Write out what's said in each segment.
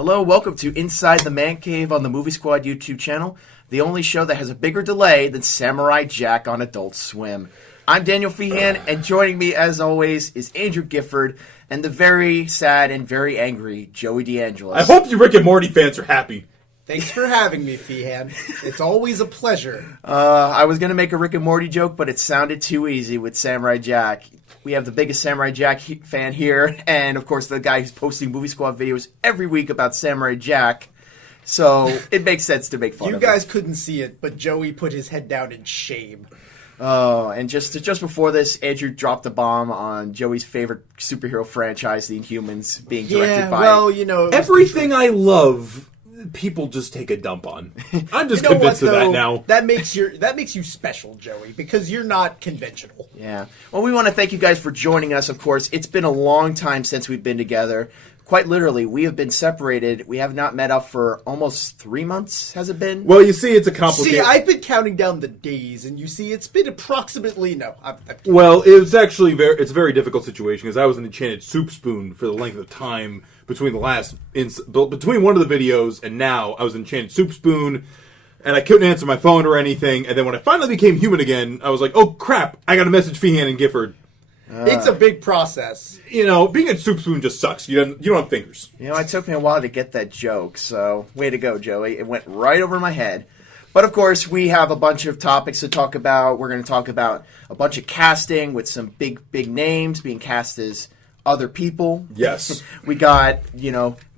Hello, welcome to Inside the Man Cave on the Movie Squad YouTube channel, the only show that has a bigger delay than Samurai Jack on Adult Swim. I'm Daniel Feehan, and joining me, as always, is Andrew Gifford and the very sad and very angry Joey DeAngelis. I hope you Rick and Morty fans are happy. Thanks for having me, Feehan. It's always a pleasure. I was going to make a Rick and Morty joke, but it sounded too easy with Samurai Jack. We have the biggest Samurai Jack fan here, and of course the guy who's posting Movie Squad videos every week about Samurai Jack. So it makes sense to make fun of You guys couldn't see it, but Joey put his head down in shame. Oh, and just before this, Andrew dropped a bomb on Joey's favorite superhero franchise, The Inhumans, being directed by... well, you know... Everything I love, people just take a dump on. I'm just convinced of that now. That makes you special, Joey, because you're not conventional. Yeah. Well, we want to thank you guys for joining us, of course. It's been a long time since we've been together. Quite literally, we have been separated. We have not met up for almost 3 months, has it been? Well, you see, it's a complicated... See, I've been counting down the days, and you see, it's been approximately... No. Well, it's actually it's a very difficult situation, because I was an Enchanted Soup Spoon for the length of time between between one of the videos and now. I was an Enchanted Soup Spoon, and I couldn't answer my phone or anything, and then when I finally became human again, I was like, oh crap, I got to message Feehan and Gifford. It's a big process. You know, being a soup spoon just sucks. You don't have fingers. You know, it took me a while to get that joke, so way to go, Joey. It went right over my head. But, of course, we have a bunch of topics to talk about. We're going to talk about a bunch of casting with some big names being cast as other people. Yes. We got,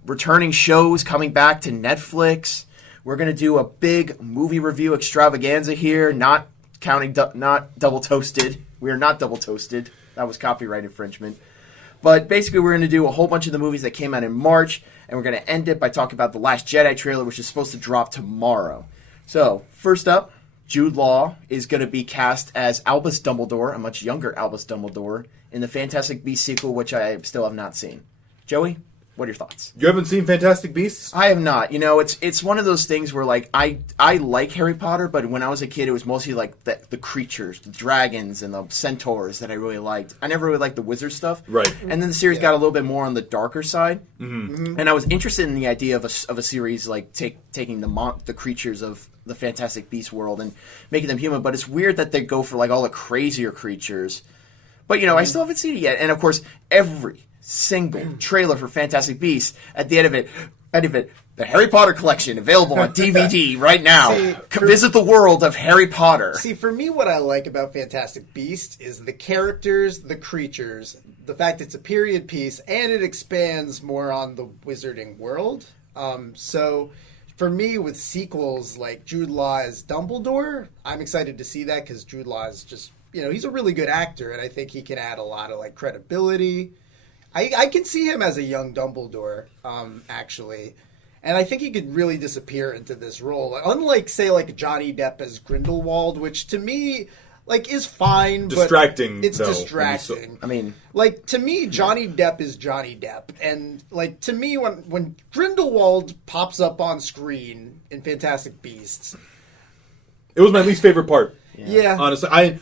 returning shows coming back to Netflix. We're going to do a big movie review extravaganza here, not double toasted. We are not double toasted. That was copyright infringement. But basically, we're going to do a whole bunch of the movies that came out in March, and we're going to end it by talking about The Last Jedi trailer, which is supposed to drop tomorrow. So, first up, Jude Law is going to be cast as Albus Dumbledore, a much younger Albus Dumbledore, in the Fantastic Beasts sequel, which I still have not seen. Joey, what are your thoughts? You haven't seen Fantastic Beasts? I have not. It's one of those things where, like, I like Harry Potter, but when I was a kid, it was mostly, like, the creatures, the dragons, and the centaurs that I really liked. I never really liked the wizard stuff. Right. And then the series got a little bit more on the darker side. Mm-hmm. And I was interested in the idea of a series, like, taking the creatures of the Fantastic Beasts world and making them human, but it's weird that they go for, like, all the crazier creatures. But, I still haven't seen it yet. And, of course, every single trailer for Fantastic Beasts, at the end of it, the Harry Potter collection available on DVD right now. Visit the world of Harry Potter. See, for me, what I like about Fantastic Beasts is the characters, the creatures, the fact it's a period piece, and it expands more on the wizarding world. So, for me, with sequels like Jude Law as Dumbledore, I'm excited to see that because Jude Law is just, he's a really good actor, and I think he can add a lot of, like, credibility. I can see him as a young Dumbledore, actually. And I think he could really disappear into this role. Unlike, say, like Johnny Depp as Grindelwald, which to me, like, is fine. Distracting, but it's though. distracting. I mean... Like, to me, Johnny Depp is Johnny Depp. And, like, to me, when Grindelwald pops up on screen in Fantastic Beasts... It was my least favorite part. Yeah. Honestly, I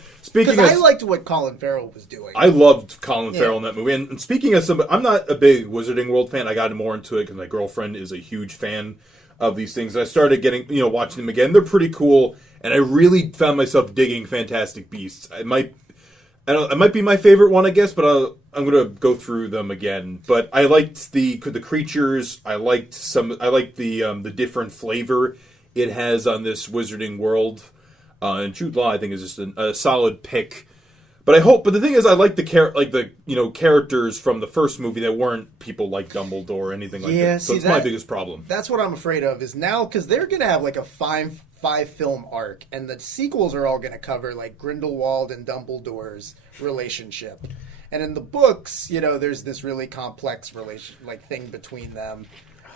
liked what Colin Farrell was doing. I loved Colin Farrell in that movie. And speaking of somebody, I'm not a big Wizarding World fan. I got more into it because my girlfriend is a huge fan of these things. I started watching them again. They're pretty cool, and I really found myself digging Fantastic Beasts. It might be my favorite one, I guess, but I'm going to go through them again. But I liked the creatures. I liked the different flavor it has on this Wizarding World. And Jude Law, I think, is just a solid pick. But the thing is, I like the characters from the first movie that weren't people like Dumbledore or anything like that. So it's my biggest problem. That's what I'm afraid of is now, because they're going to have like a five film arc, and the sequels are all going to cover like Grindelwald and Dumbledore's relationship. And in the books, there's this really complex thing between them.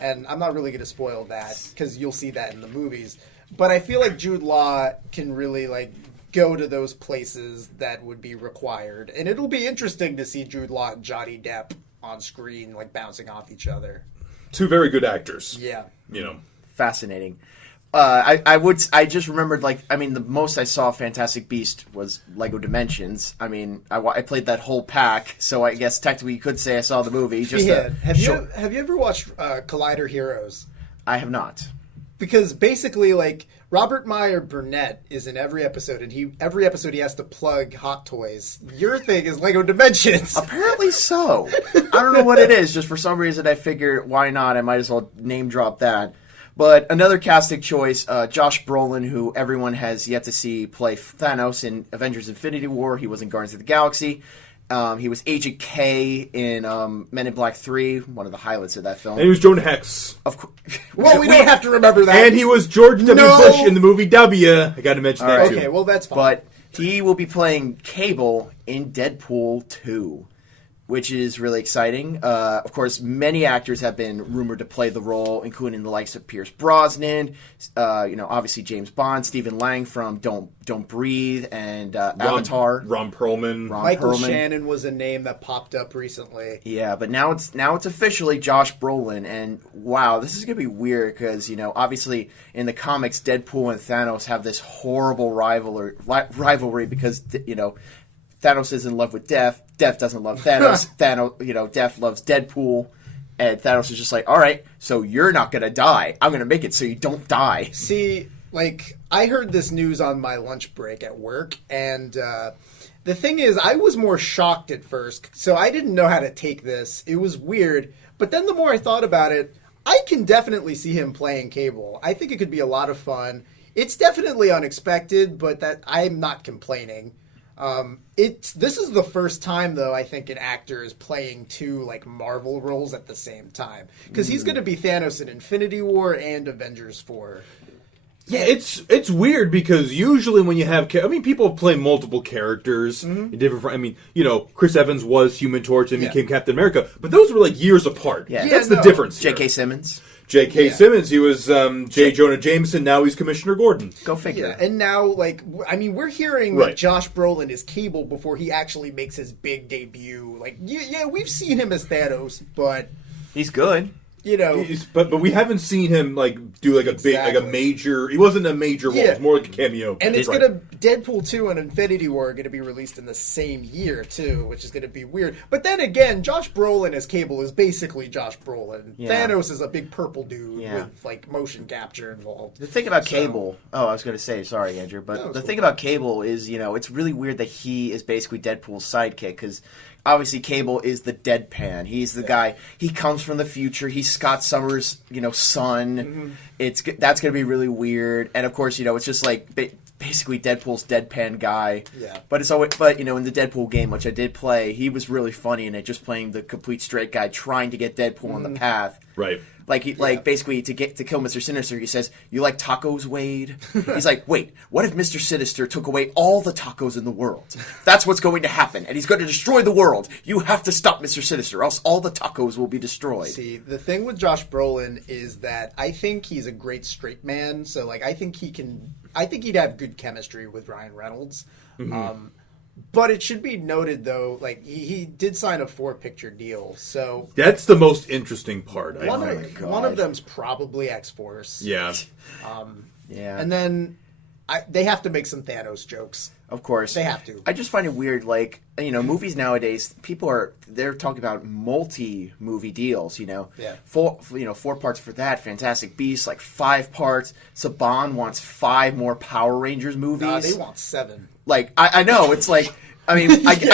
And I'm not really going to spoil that because you'll see that in the movies. But I feel like Jude Law can really, like, go to those places that would be required. And it'll be interesting to see Jude Law and Johnny Depp on screen, like, bouncing off each other. Two very good actors. Yeah. Fascinating. I just remembered, the most I saw Fantastic Beast was Lego Dimensions. I mean, I played that whole pack, so I guess technically you could say I saw the movie. Have you ever watched Collider Heroes? I have not. Because basically, Robert Meyer Burnett is in every episode, and every episode he has to plug Hot Toys. Your thing is Lego Dimensions. Apparently so. I don't know what it is. Just for some reason, I figure why not? I might as well name drop that. But another casting choice, Josh Brolin, who everyone has yet to see play Thanos in Avengers: Infinity War. He was in Guardians of the Galaxy. He was Agent K in Men in Black 3, one of the highlights of that film. And he was Jonah Hex. Of course. Well, we don't have to remember that. And he was George W. Bush in the movie W. I got to mention that too. Okay, well, that's fine. But he will be playing Cable in Deadpool 2, which is really exciting. Of course, many actors have been rumored to play the role, including the likes of Pierce Brosnan, obviously James Bond, Stephen Lang from Don't Breathe, and Avatar. Ron Perlman. Michael Shannon was a name that popped up recently. Yeah, but now it's officially Josh Brolin, and wow, this is gonna be weird because obviously in the comics, Deadpool and Thanos have this horrible rivalry because Thanos is in love with Death. Death doesn't love Thanos. Death loves Deadpool. And Thanos is just like, all right, so you're not going to die. I'm going to make it so you don't die. See, I heard this news on my lunch break at work, and the thing is, I was more shocked at first, so I didn't know how to take this. It was weird. But then the more I thought about it, I can definitely see him playing Cable. I think it could be a lot of fun. It's definitely unexpected, but that I'm not complaining. This is the first time though I think an actor is playing two Marvel roles at the same time, because he's going to be Thanos in Infinity War and Avengers 4. Yeah, it's weird because usually when you have, people play multiple characters in different. Chris Evans was Human Torch and became Captain America, but those were years apart. Yeah, that's the difference. J.K. Simmons. J.K. Simmons, he was J. Jonah Jameson, now he's Commissioner Gordon. Go figure. Yeah, and now, we're hearing that Josh Brolin is Cable before he actually makes his big debut. We've seen him as Thanos, but... He's good. But we haven't seen him do a major. He wasn't a major role. It's more like a cameo. And it's gonna Deadpool 2 and Infinity War are gonna be released in the same year too, which is gonna be weird. But then again, Josh Brolin as Cable is basically Josh Brolin. Yeah. Thanos is a big purple dude with motion capture involved. The thing about Cable, I was gonna say, sorry Andrew, but the thing about Cable is it's really weird that he is basically Deadpool's sidekick because. Obviously, Cable is the deadpan. He's the guy. He comes from the future. He's Scott Summers' son. Mm-hmm. That's going to be really weird. And of course, it's just basically Deadpool's deadpan guy. Yeah. But it's always in the Deadpool game, which I did play, he was really funny in it, just playing the complete straight guy trying to get Deadpool on the path. Right. Basically to kill Mr. Sinister, he says, "You like tacos, Wade?" He's like, "Wait, what if Mr. Sinister took away all the tacos in the world? That's what's going to happen, and he's going to destroy the world. You have to stop Mr. Sinister, else all the tacos will be destroyed." See, the thing with Josh Brolin is that I think he's a great straight man. So I think he'd have good chemistry with Ryan Reynolds. Mm-hmm. But it should be noted, though, he did sign a 4-picture deal, so... That's the most interesting part, I think. One of them's probably X-Force. Yeah. Yeah. And then they have to make some Thanos jokes. Of course. They have to. I just find it weird, movies nowadays, they're talking about multi-movie deals, Yeah. 4 parts for that, Fantastic Beasts, 5 parts. Saban wants 5 more Power Rangers movies. They want 7. I know, it's I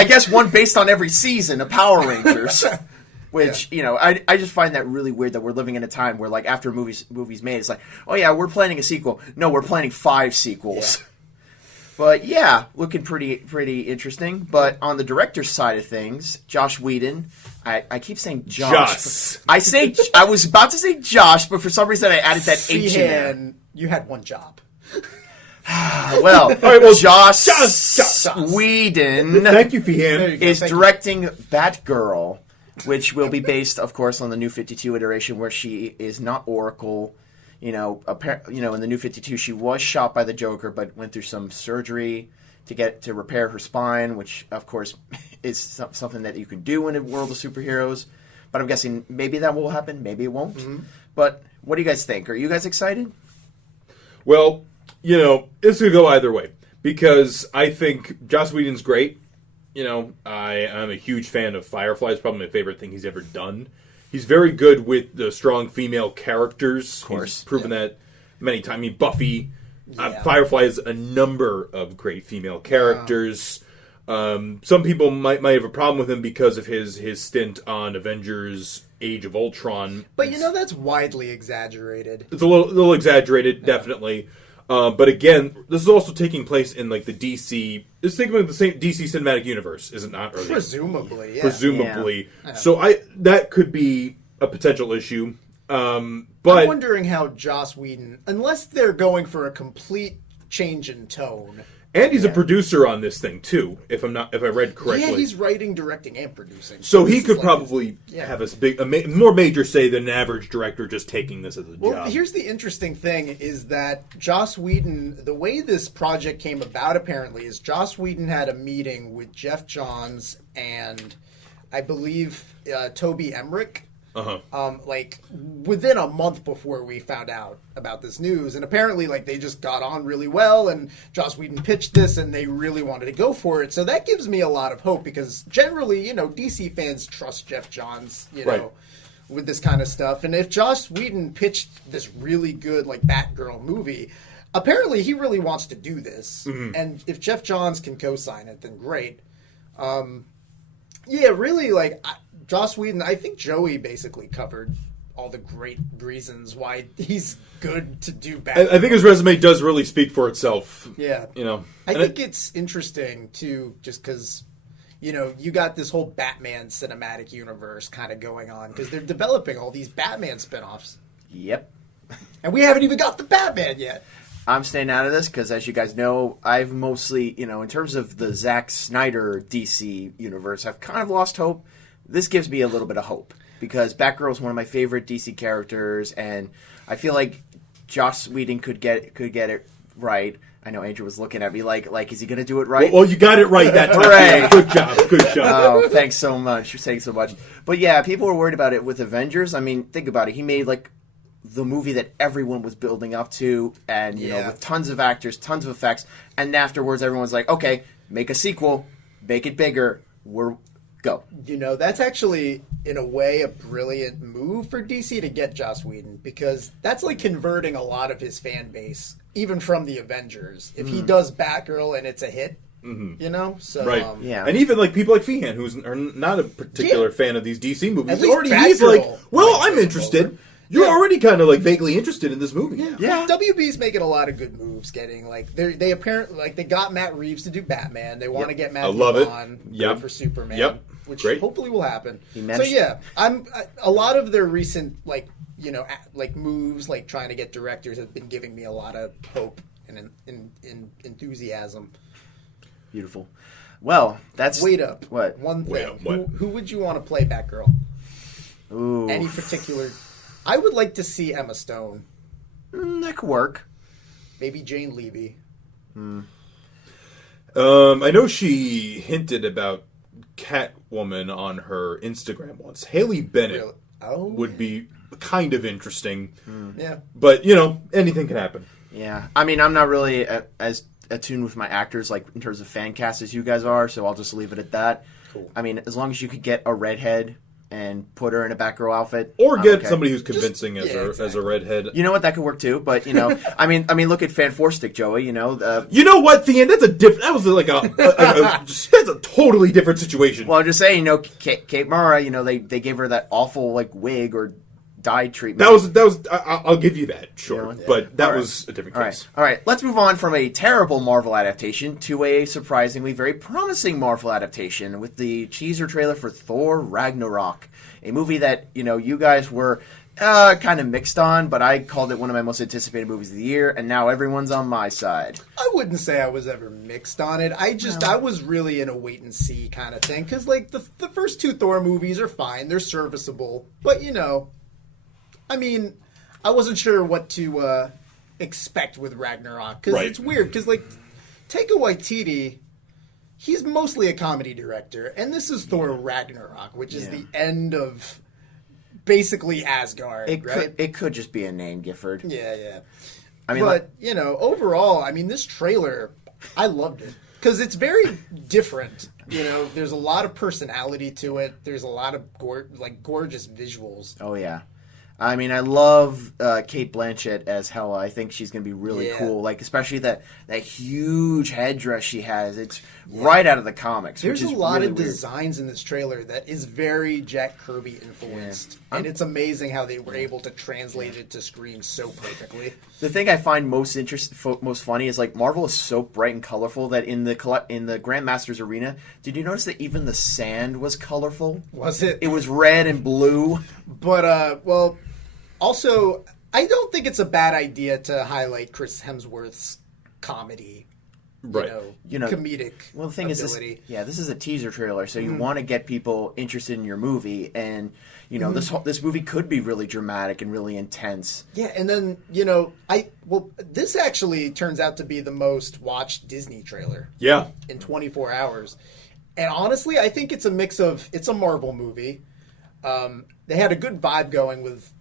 guess one based on every season of Power Rangers. Which, I just find that really weird that we're living in a time where, after movies made, it's oh yeah, we're planning a sequel. No, we're planning 5 sequels. Yeah. But yeah, looking pretty interesting. But on the director's side of things, Josh Whedon, I keep saying Josh. I was about to say Josh, but for some reason I added that H in there. You had one job. Well, Josh Whedon Thank you, Feehan. is directing Batgirl, which will be based, of course, on the New 52 iteration where she is not Oracle. In the New 52, she was shot by the Joker, but went through some surgery to repair her spine, which, of course, is something that you can do in a world of superheroes. But I'm guessing maybe that will happen, maybe it won't. Mm-hmm. But what do you guys think? Are you guys excited? Well, this could go either way because I think Joss Whedon's great. I'm a huge fan of Firefly. It's probably my favorite thing he's ever done. He's very good with the strong female characters. Of course. He's proven that many times. I mean, Buffy, Firefly has a number of great female characters. Some people might have a problem with him because of his stint on Avengers Age of Ultron. But that's widely exaggerated. It's a little exaggerated, definitely. But again, this is also taking place in like the DC. It's taking place in the same DC cinematic universe, is it not? Presumably, yeah. Presumably. Yeah. So that could be a potential issue. But I'm wondering how Joss Whedon, unless they're going for a complete change in tone. And he's a producer on this thing too, if I read correctly. Yeah, he's writing, directing, and producing. So he could probably have a more major say than an average director just taking this as a job. Well, here's the interesting thing is that Joss Whedon, the way this project came about apparently is Joss Whedon had a meeting with Jeff Johns and I believe Toby Emmerich. Like within a month before we found out about this news, and apparently like they just got on really well, and Joss Whedon pitched this, and they really wanted to go for it. So that gives me a lot of hope because generally, DC fans trust Jeff Johns, with this kind of stuff. And if Joss Whedon pitched this really good like Batgirl movie, apparently he really wants to do this, and if Jeff Johns can co-sign it, then great. Really like. Joss Whedon, I think Joey basically covered all the great reasons why he's good to do Batman. I think his resume does really speak for itself. Yeah. I think it's interesting, too, just because, you got this whole Batman cinematic universe kind of going on, because they're developing all these Batman spinoffs. Yep. And we haven't even got the Batman yet. I'm staying out of this because, as you guys know, I've mostly, in terms of the Zack Snyder DC universe, I've kind of lost hope. This gives me a little bit of hope because Batgirl is one of my favorite DC characters, and I feel like Joss Whedon could get it right. I know Andrew was looking at me like is he going to do it right? Well, you got it right that time. Right. Good job. Oh, thanks so much. You're saying so much. But yeah, people were worried about it with Avengers. I mean, think about it. He made like the movie that everyone was building up to, and with tons of actors, tons of effects, and afterwards everyone's like, okay, make a sequel, make it bigger. Go. That's actually, in a way, a brilliant move for DC to get Joss Whedon, because that's like converting a lot of his fan base, even from the Avengers. If he does Batgirl and it's a hit, so right, and even like people like Feehan, who's are not a particular fan of these DC movies, he's like, well, I'm interested. You're already kind of like vaguely interested in this movie. Yeah. WB's making a lot of good moves. Getting like they apparently like they got Matt Reeves to do Batman. They want to get Matthew Vaughn for Superman, which hopefully will happen. So I'm a lot of their recent like moves, like trying to get directors, have been giving me a lot of hope and enthusiasm. Beautiful. Well, that's wait up. What one thing? Wait up, what? Who would you want to play Batgirl? Ooh. Any particular? I would like to see Emma Stone. That could work. Maybe Jane Levy. I know she hinted about Catwoman on her Instagram once. Haley Bennett would be kind of interesting. Yeah. But, anything can happen. Yeah. I mean, I'm not really as attuned with my actors, like in terms of fan cast, as you guys are, so I'll just leave it at that. Cool. I mean, as long as you could get a redhead and put her in a Batgirl outfit, or get somebody who's convincing as a redhead. You know what? That could work too. But I mean, look at Fan Four Stick Joey. You know what? That's a different. That was like that's a totally different situation. Well, I'm just saying. Kate Mara. They gave her that awful like wig or dye treatment. That was. I'll give you that, sure. But that was a different case. All right. Let's move on from a terrible Marvel adaptation to a surprisingly very promising Marvel adaptation with the teaser trailer for Thor Ragnarok, a movie that you guys were kind of mixed on, but I called it one of my most anticipated movies of the year, and now everyone's on my side. I wouldn't say I was ever mixed on it. I was really in a wait and see kind of thing, because like the first two Thor movies are fine, they're serviceable, but I mean, I wasn't sure what to expect with Ragnarok, because it's weird, because like Taika Waititi, he's mostly a comedy director, and this is Thor Ragnarok, which is the end of basically Asgard. It could just be a name, Gifford. Yeah. I mean, but overall, I mean, this trailer, I loved it because it's very different. There's a lot of personality to it. There's a lot of gorgeous visuals. oh yeah. I mean, I love Kate Blanchett as Hela. I think she's going to be really cool. Like, especially that huge headdress she has. It's right out of the comics. There's which is a lot really of weird. designs in this trailer that is very Jack Kirby influenced. Yeah. And it's amazing how they were able to translate it to screen so perfectly. The thing I find most funny is like Marvel is so bright and colorful that in the Grandmasters arena, did you notice that even the sand was colorful? Was it? It was red and blue. But, also, I don't think it's a bad idea to highlight Chris Hemsworth's comedy, Right. comedic Well, the thing ability. is, this is a teaser trailer, so you want to get people interested in your movie, and this movie could be really dramatic and really intense. Yeah, and then this actually turns out to be the most watched Disney trailer. Yeah. In 24 hours, and honestly, I think it's a mix of it's a Marvel movie. They had a good vibe going with,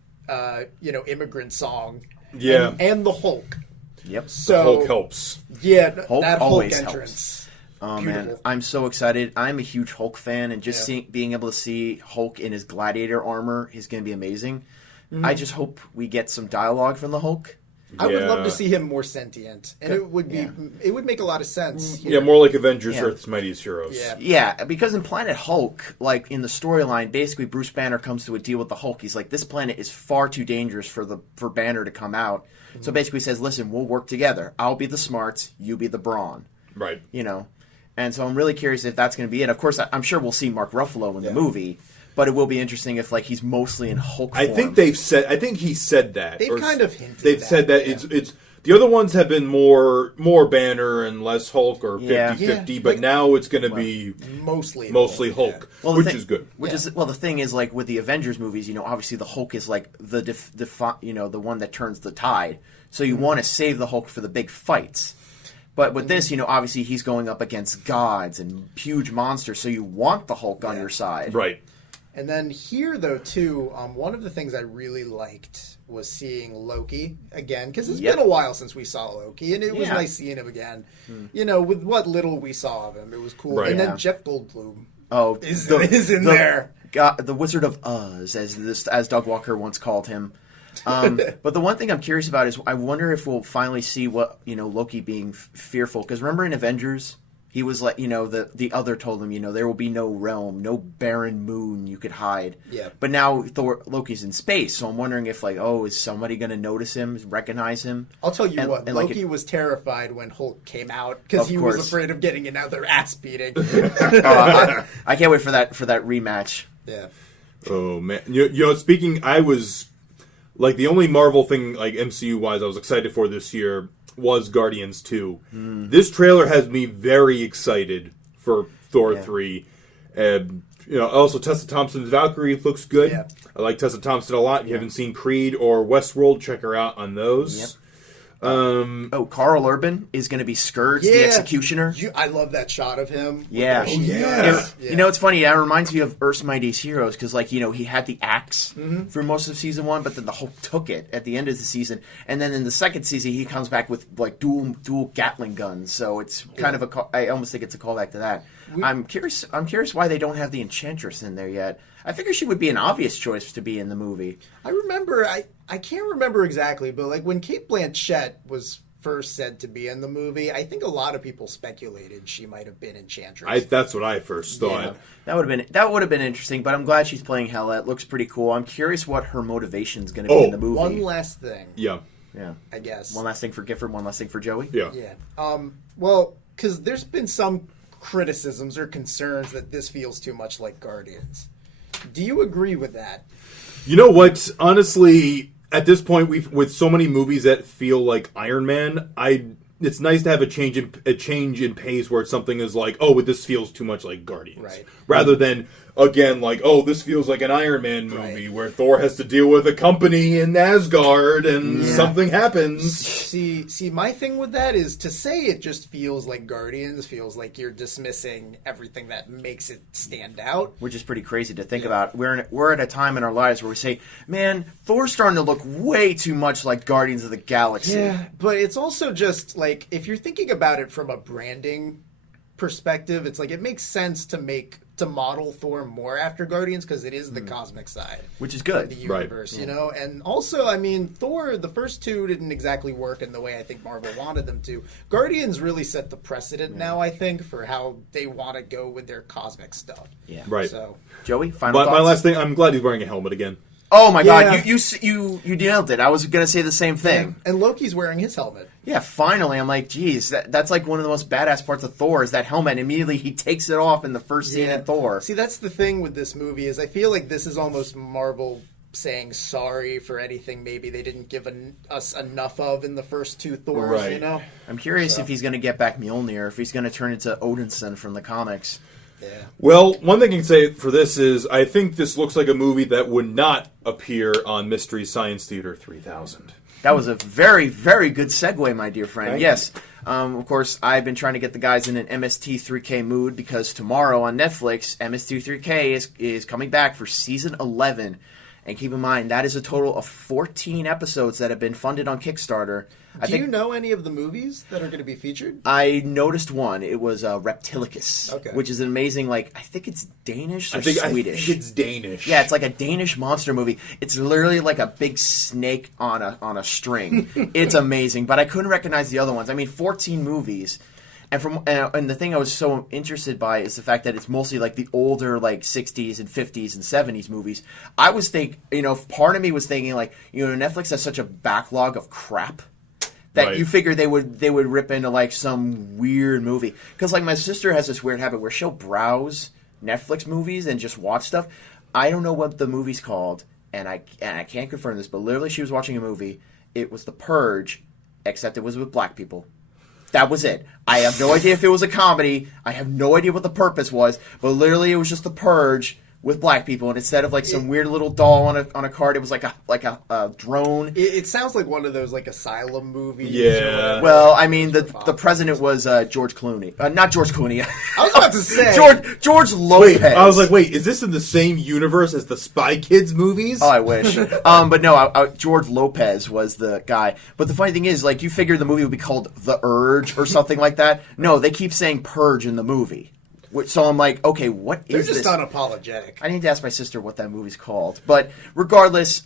Immigrant Song. Yeah. and the Hulk. Yep. So Hulk helps. Yeah, Hulk that Hulk always entrance. Oh Beautiful. man, I'm so excited! I'm a huge Hulk fan, and just being able to see Hulk in his gladiator armor is going to be amazing. I just hope we get some dialogue from the Hulk. I would love Yeah. to see him more sentient, and it would make a lot of sense. Yeah, more like Avengers Yeah. Earth's Mightiest Heroes. Yeah. Yeah, because in Planet Hulk, like in the storyline, basically Bruce Banner comes to a deal with the Hulk. He's like, this planet is far too dangerous for Banner to come out. So basically says, listen, we'll work together. I'll be the smarts, you be the brawn. Right. And so I'm really curious if that's going to be it. Of course, I'm sure we'll see Mark Ruffalo in the movie, but it will be interesting if he's mostly in Hulk form. I think he said that. They've kind of hinted They've that, said that yeah. it's the other ones have been more Banner and less Hulk or 50-50, Yeah. but now it's going to be mostly Hulk, Well, which is good. The thing is, like with the Avengers movies, obviously the Hulk is like the one that turns the tide. So you want to save the Hulk for the big fights. But with this, obviously he's going up against gods and huge monsters, so you want the Hulk on your side. Right. And then here, though, too, one of the things I really liked was seeing Loki again, because it's been a while since we saw Loki, and it was nice seeing him again. With what little we saw of him, it was cool. Right. And Yeah. then Jeff Goldblum is in there. The Wizard of Oz, as Doug Walker once called him. But the one thing I'm curious about is I wonder if we'll finally see what Loki being fearful, because remember in Avengers he was like the other told him there will be no realm, no barren moon you could hide. Yeah. But now Loki's in space, so I'm wondering if is somebody going to notice him, recognize him? I'll tell you what, and Loki was terrified when Hulk came out because Of he was course. afraid of getting another ass beating. I can't wait for that rematch. Yeah. Oh man, speaking, I was like the only Marvel thing like MCU wise I was excited for this year was Guardians 2. This trailer has me very excited for Thor 3. Also Tessa Thompson's Valkyrie looks good. Yeah. I like Tessa Thompson a lot. If you haven't seen Creed or Westworld, check her out on those. Yep. Carl Urban is going to be Scourge, the Yeah. Executioner. I love that shot of him. Yeah. Oh, yeah. It's funny. That reminds me of Earth's Mightiest Heroes because, he had the axe for most of season 1, but then the Hulk took it at the end of the season, and then in the second season he comes back with dual Gatling guns. So it's kind of I almost think it's a callback to that. I'm curious why they don't have the Enchantress in there yet. I figure she would be an obvious choice to be in the movie. I remember, I can't remember exactly, but when Kate Blanchett was first said to be in the movie, I think a lot of people speculated she might have been Enchantress. That's what I first thought. Yeah, that would have been interesting, but I'm glad she's playing Hela. It looks pretty cool. I'm curious what her motivation is going to be in the movie. One last thing. Yeah. Yeah. I guess. One last thing for Gifford, one last thing for Joey. Yeah. Yeah. Well, because there's been some criticisms or concerns that this feels too much like Guardians. Do you agree with that? You know what? Honestly, at this point, with so many movies that feel like Iron Man, it's nice to have a change in pace where something is like, oh, this feels too much like Guardians, Right. rather than again, like, oh, this feels like an Iron Man movie where Thor has to deal with a company in Asgard and something happens. See, my thing with that is to say it just feels like Guardians feels like you're dismissing everything that makes it stand out. Which is pretty crazy to think about. We're at a time in our lives where we say, man, Thor's starting to look way too much like Guardians of the Galaxy. Yeah, but it's also just, like, if you're thinking about it from a branding perspective, it's like it makes sense to model Thor more after Guardians because it is the cosmic side, which is good. Of the universe, you know. And also, I mean, Thor, the first two didn't exactly work in the way I think Marvel wanted them to. Guardians really set the precedent now, I think, for how they want to go with their cosmic stuff. Yeah, right. So, Joey, final thoughts? My last thing, I'm glad he's wearing a helmet again. Oh my God, you nailed it. I was gonna say the same thing. Yeah. And Loki's wearing his helmet. Yeah, finally. I'm like, geez, that's like one of the most badass parts of Thor is that helmet. Immediately he takes it off in the first scene in Thor. See, that's the thing with this movie is I feel like this is almost Marvel saying sorry for anything maybe they didn't give us enough of in the first two Thors, you know? I'm curious if he's going to get back Mjolnir, if he's going to turn into Odinson from the comics. Yeah. Well, one thing I can say for this is I think this looks like a movie that would not appear on Mystery Science Theater 3000. That was a very, very good segue, my dear friend. Thank yes. Of course, I've been trying to get the guys in an MST3K mood because tomorrow on Netflix, MST3K is coming back for season 11. And keep in mind, that is a total of 14 episodes that have been funded on Kickstarter. Do you know any of the movies that are going to be featured? I noticed one. It was Reptilicus, okay. Which is an amazing, like, I think it's Danish or Swedish. I think it's Danish. Yeah, it's like a Danish monster movie. It's literally like a big snake on a string. It's amazing, but I couldn't recognize the other ones. I mean, 14 movies. And the thing I was so interested by is the fact that it's mostly like the older like 60s and 50s and 70s movies. I was part of me was thinking like, Netflix has such a backlog of crap that you figure they would rip into like some weird movie. Because like my sister has this weird habit where she'll browse Netflix movies and just watch stuff. I don't know what the movie's called, and I can't confirm this, but literally she was watching a movie. It was The Purge, except it was with black people. That was it. I have no idea if it was a comedy. I have no idea what the purpose was. But literally, it was just The Purge with black people, and instead of like some weird little doll on a card, it was like a drone. It sounds like one of those like asylum movies. Yeah. Well, I mean, the president was George Clooney, not George Clooney. I was about to say George Lopez. Wait, I was like, wait, is this in the same universe as the Spy Kids movies? Oh, I wish. But no, George Lopez was the guy. But the funny thing is, like, you figure the movie would be called The Urge or something like that. No, they keep saying Purge in the movie. So I'm like, okay, what is this? They're just unapologetic. I need to ask my sister what that movie's called. But regardless,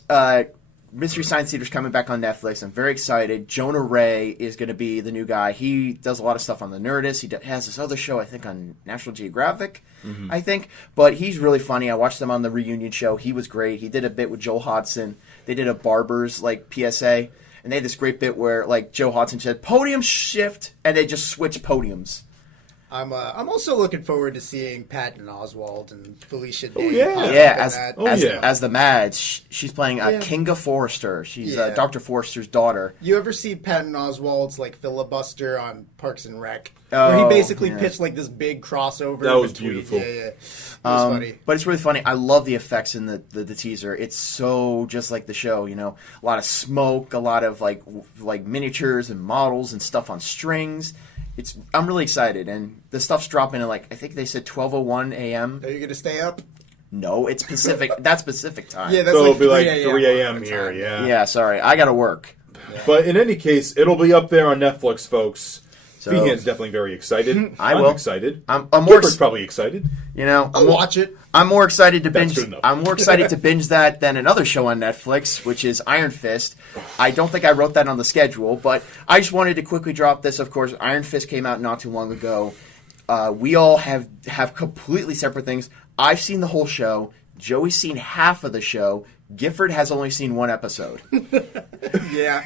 Mystery Science Theater's coming back on Netflix. I'm very excited. Jonah Ray is going to be the new guy. He does a lot of stuff on The Nerdist. He has this other show, I think, on National Geographic, I think. But he's really funny. I watched him on the reunion show. He was great. He did a bit with Joel Hodgson. They did a Barber's, like, PSA. And they had this great bit where, like, Joe Hodgson said, podium shift, and they just switched podiums. I'm also looking forward to seeing Patton Oswalt and Felicia Day. As the Mads. She's playing Kinga Forrester. She's Dr. Forrester's daughter. You ever see Patton Oswalt's like filibuster on Parks and Rec? Where he basically pitched like this big crossover. That was beautiful. Yeah. It was funny. But it's really funny. I love the effects in the teaser. It's so just like the show, A lot of smoke, a lot of like miniatures and models and stuff on strings. I'm really excited, and the stuff's dropping at I think they said 12:01 a.m. Are you going to stay up? No, it's Pacific. That's Pacific time. Yeah, that's so like it'll be like 3 a.m. here, yeah. Yeah, sorry. I got to work. Yeah. But in any case, it'll be up there on Netflix, folks. So, Feehan's definitely very excited. I'm excited. I'm more Gifford's probably excited. I'll watch it. I'm more excited to binge. Good enough. I'm more excited to binge that than another show on Netflix, which is Iron Fist. I don't think I wrote that on the schedule, but I just wanted to quickly drop this. Of course, Iron Fist came out not too long ago. We all have completely separate things. I've seen the whole show. Joey's seen half of the show. Gifford has only seen one episode. Yeah.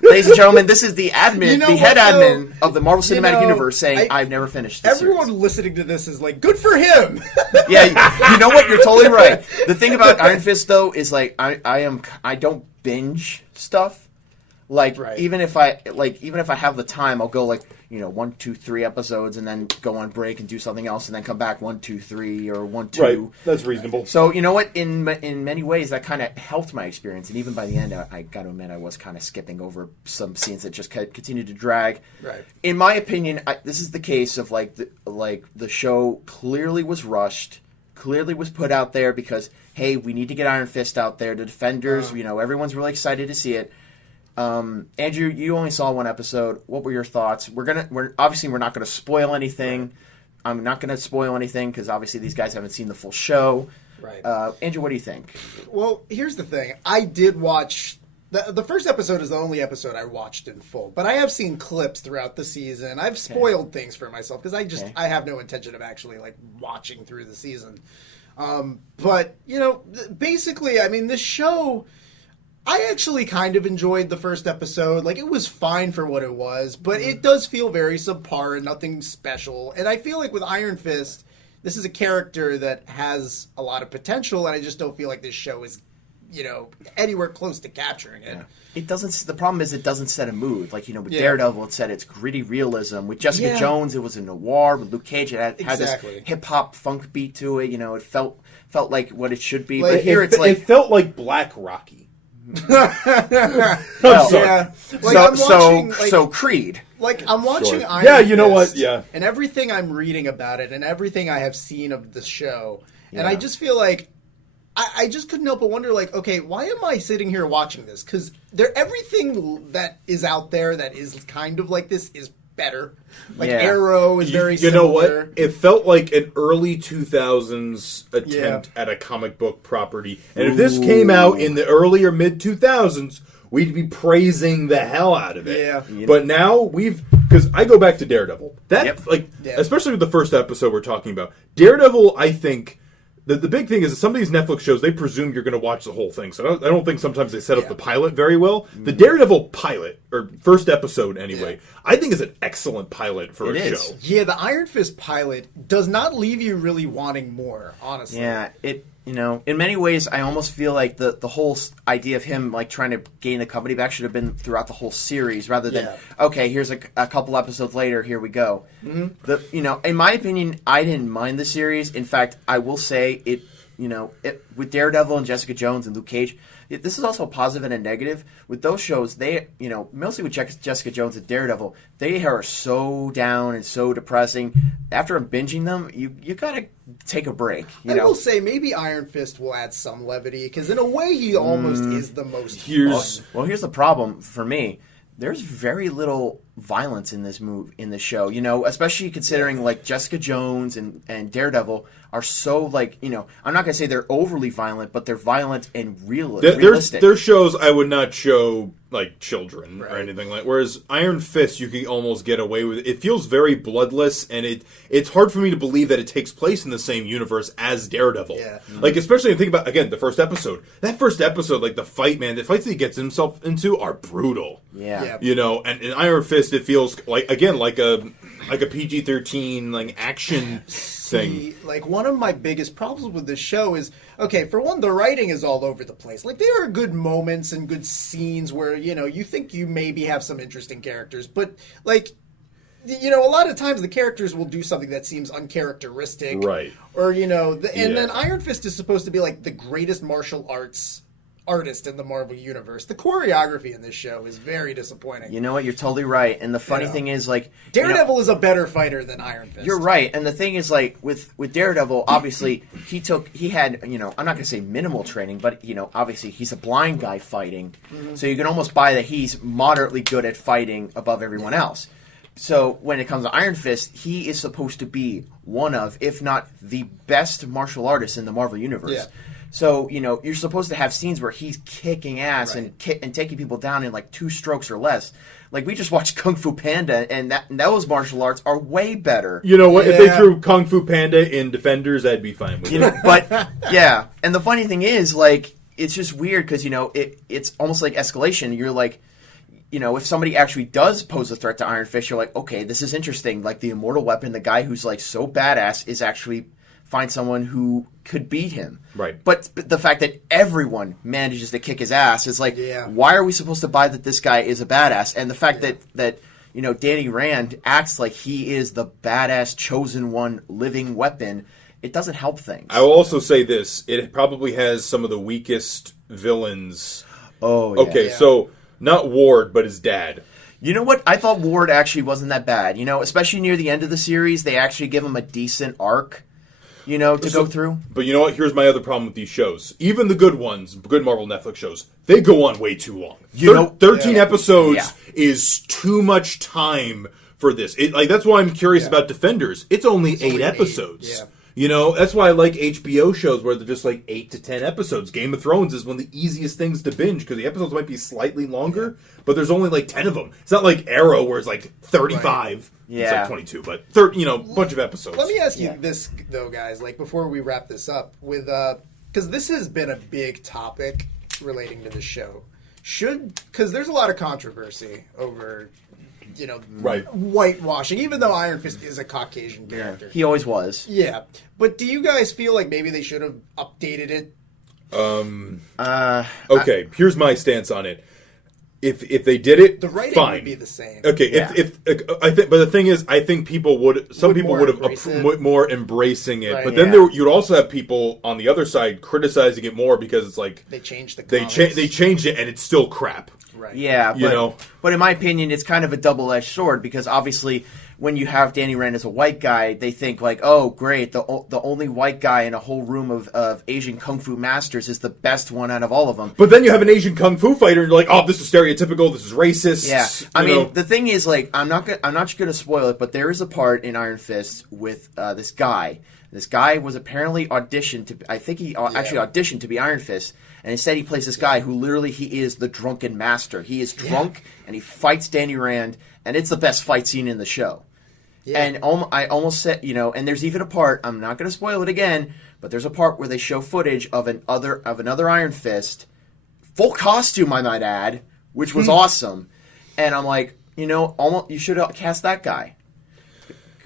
Ladies and gentlemen, this is the admin, the head admin of the Marvel Cinematic Universe saying, I've never finished this Everyone series. listening to this is like, good for him! Yeah, you know what? You're totally right. The thing about Iron Fist, though, is I don't binge stuff. Like Right. even if I have the time, I'll go like 1, 2, 3 episodes, and then go on break and do something else, and then come back 1, 2, 3, or 1, 2. Right, that's reasonable. So you know what? In many ways, that kind of helped my experience, and even by the end, I got to admit, I was kind of skipping over some scenes that just continued to drag. Right. In my opinion, this is the case of the show clearly was rushed, clearly was put out there because hey, we need to get Iron Fist out there. The Defenders, everyone's really excited to see it. Andrew, you only saw one episode. What were your thoughts? We're obviously not going to spoil anything. I'm not going to spoil anything because obviously these guys haven't seen the full show. Right. Andrew, what do you think? Well, here's the thing. I did watch the first episode is the only episode I watched in full, but I have seen clips throughout the season. I've spoiled things for myself because I have no intention of actually like watching through the season. But basically, I mean, this show. I actually kind of enjoyed the first episode. Like, it was fine for what it was, but it does feel very subpar and nothing special. And I feel like with Iron Fist, this is a character that has a lot of potential, and I just don't feel like this show is, anywhere close to capturing it. Yeah. It doesn't. The problem is it doesn't set a mood. Like, with Daredevil, it said it's gritty realism. With Jessica Jones, it was a noir. With Luke Cage, it had this hip-hop funk beat to it. It felt like what it should be. Like, but here it's like... It felt like Black Rocky. Well, yeah. Like, so Creed. Like, I'm watching Sure. Iron Yeah, you know Fist, what? Yeah. And everything I'm reading about it and everything I have seen of the show, and I just feel like I just couldn't help but wonder, like, okay, why am I sitting here watching this? Because everything that is out there that is kind of like this is better. Like, Arrow is very similar. You know what? It felt like an early 2000s attempt at a comic book property. And if this came out in the early or mid 2000s, we'd be praising the hell out of it. Yeah. But now because I go back to Daredevil. Especially with the first episode we're talking about. Daredevil, I think... The big thing is that some of these Netflix shows, they presume you're going to watch the whole thing. So I don't think sometimes they set up the pilot very well. The Daredevil pilot, or first episode anyway, I think is an excellent pilot for a show. Yeah, the Iron Fist pilot does not leave you really wanting more, honestly. Yeah, in many ways, I almost feel like the whole idea of him like trying to gain the company back should have been throughout the whole series, rather than okay, here's a couple episodes later, here we go. Mm-hmm. In my opinion, I didn't mind the series. In fact, I will say it with Daredevil and Jessica Jones and Luke Cage. This is also a positive and a negative. With those shows, they, mostly with Jessica Jones and Daredevil, they are so down and so depressing. After I'm binging them, you gotta take a break. I will say maybe Iron Fist will add some levity, because in a way he almost is the most fun. Well, here's the problem for me. There's very little violence in this show, especially considering like Jessica Jones and Daredevil are so like, I'm not going to say they're overly violent, but they're violent and realistic. There's shows I would not show like children or anything like. Whereas Iron Fist, you can almost get away with it. It feels very bloodless, and it's hard for me to believe that it takes place in the same universe as Daredevil. Yeah. Like, especially when you think about, again, the first episode. That first episode, like the fights that he gets himself into are brutal. Yeah. And in Iron Fist, it feels like, again, like a PG-13 like action thing. Like, one of my biggest problems with this show is, okay, for one, the writing is all over the place. Like, there are good moments and good scenes where, you think you maybe have some interesting characters, but like, a lot of times the characters will do something that seems uncharacteristic. Right. Or, and then Iron Fist is supposed to be like the greatest martial arts artist in the Marvel Universe. The choreography in this show is very disappointing. You know what? You're totally right. And the funny thing is, like, Daredevil is a better fighter than Iron Fist. You're right. And the thing is, like, with Daredevil, obviously, he had, I'm not going to say minimal training, but, obviously he's a blind guy fighting. Mm-hmm. So you can almost buy that he's moderately good at fighting above everyone else. So when it comes to Iron Fist, he is supposed to be one of, if not the best martial artist in the Marvel Universe. Yeah. So, you're supposed to have scenes where he's kicking ass and taking people down in like 2 strokes or less. Like, we just watched Kung Fu Panda, and those martial arts are way better. You know what? Yeah. If they threw Kung Fu Panda in Defenders, I'd be fine with it. But, yeah. And the funny thing is, like, it's just weird because, it's almost like escalation. You're like, if somebody actually does pose a threat to Iron Fist, you're like, okay, this is interesting. Like, the immortal weapon, the guy who's, like, so badass is actually find someone who could beat him. Right. But the fact that everyone manages to kick his ass is like, Yeah. why are we supposed to buy that this guy is a badass? And the fact that Danny Rand acts like he is the badass chosen one living weapon, it doesn't help things. I will also say this: it probably has some of the weakest villains. Oh, yeah. Okay, so not Ward, but his dad. You know what? I thought Ward actually wasn't that bad. Especially near the end of the series, they actually give him a decent arc, to go through. But you know what? Here's my other problem with these shows. Even the good ones, good Marvel Netflix shows, they go on way too long. 13 episodes is too much time for this. That's why I'm curious about Defenders. It's only 8 episodes. Yeah. That's why I like HBO shows where they're just like 8 to 10 episodes. Game of Thrones is one of the easiest things to binge because the episodes might be slightly longer, but there's only like 10 of them. It's not like Arrow where it's like 35. Right. It's like 22, but bunch of episodes. Let me ask you this though, guys. Like before we wrap this up, with because this has been a big topic relating to the show. Because there's a lot of controversy over. Whitewashing, even though Iron Fist is a Caucasian character. He always was. Yeah. But do you guys feel like maybe they should have updated it? Okay, here's my stance on it. If they did it, the writing fine. would be the same. Okay, if I think, but the thing is, I think people would have more embracing it. Right. But then you'd also have people on the other side criticizing it more because it's like they changed the they changed it and it's still crap. Right. Yeah, but in my opinion, it's kind of a double-edged sword because obviously when you have Danny Rand as a white guy, they think like, oh, great, the only white guy in a whole room of Asian kung fu masters is the best one out of all of them. But then you have an Asian kung fu fighter, and you're like, oh, this is stereotypical, this is racist. Yeah, I mean, the thing is, like, I'm not going to spoil it, but there is a part in Iron Fist with this guy. This guy was apparently auditioned to. I think he actually auditioned to be Iron Fist. And instead, he plays this guy who literally he is the drunken master. He is drunk and he fights Danny Rand, and it's the best fight scene in the show. Yeah. And I almost said, and there's even a part. I'm not going to spoil it again, but there's a part where they show footage of another Iron Fist, full costume, I might add, which was awesome. And I'm like, almost you should have cast that guy.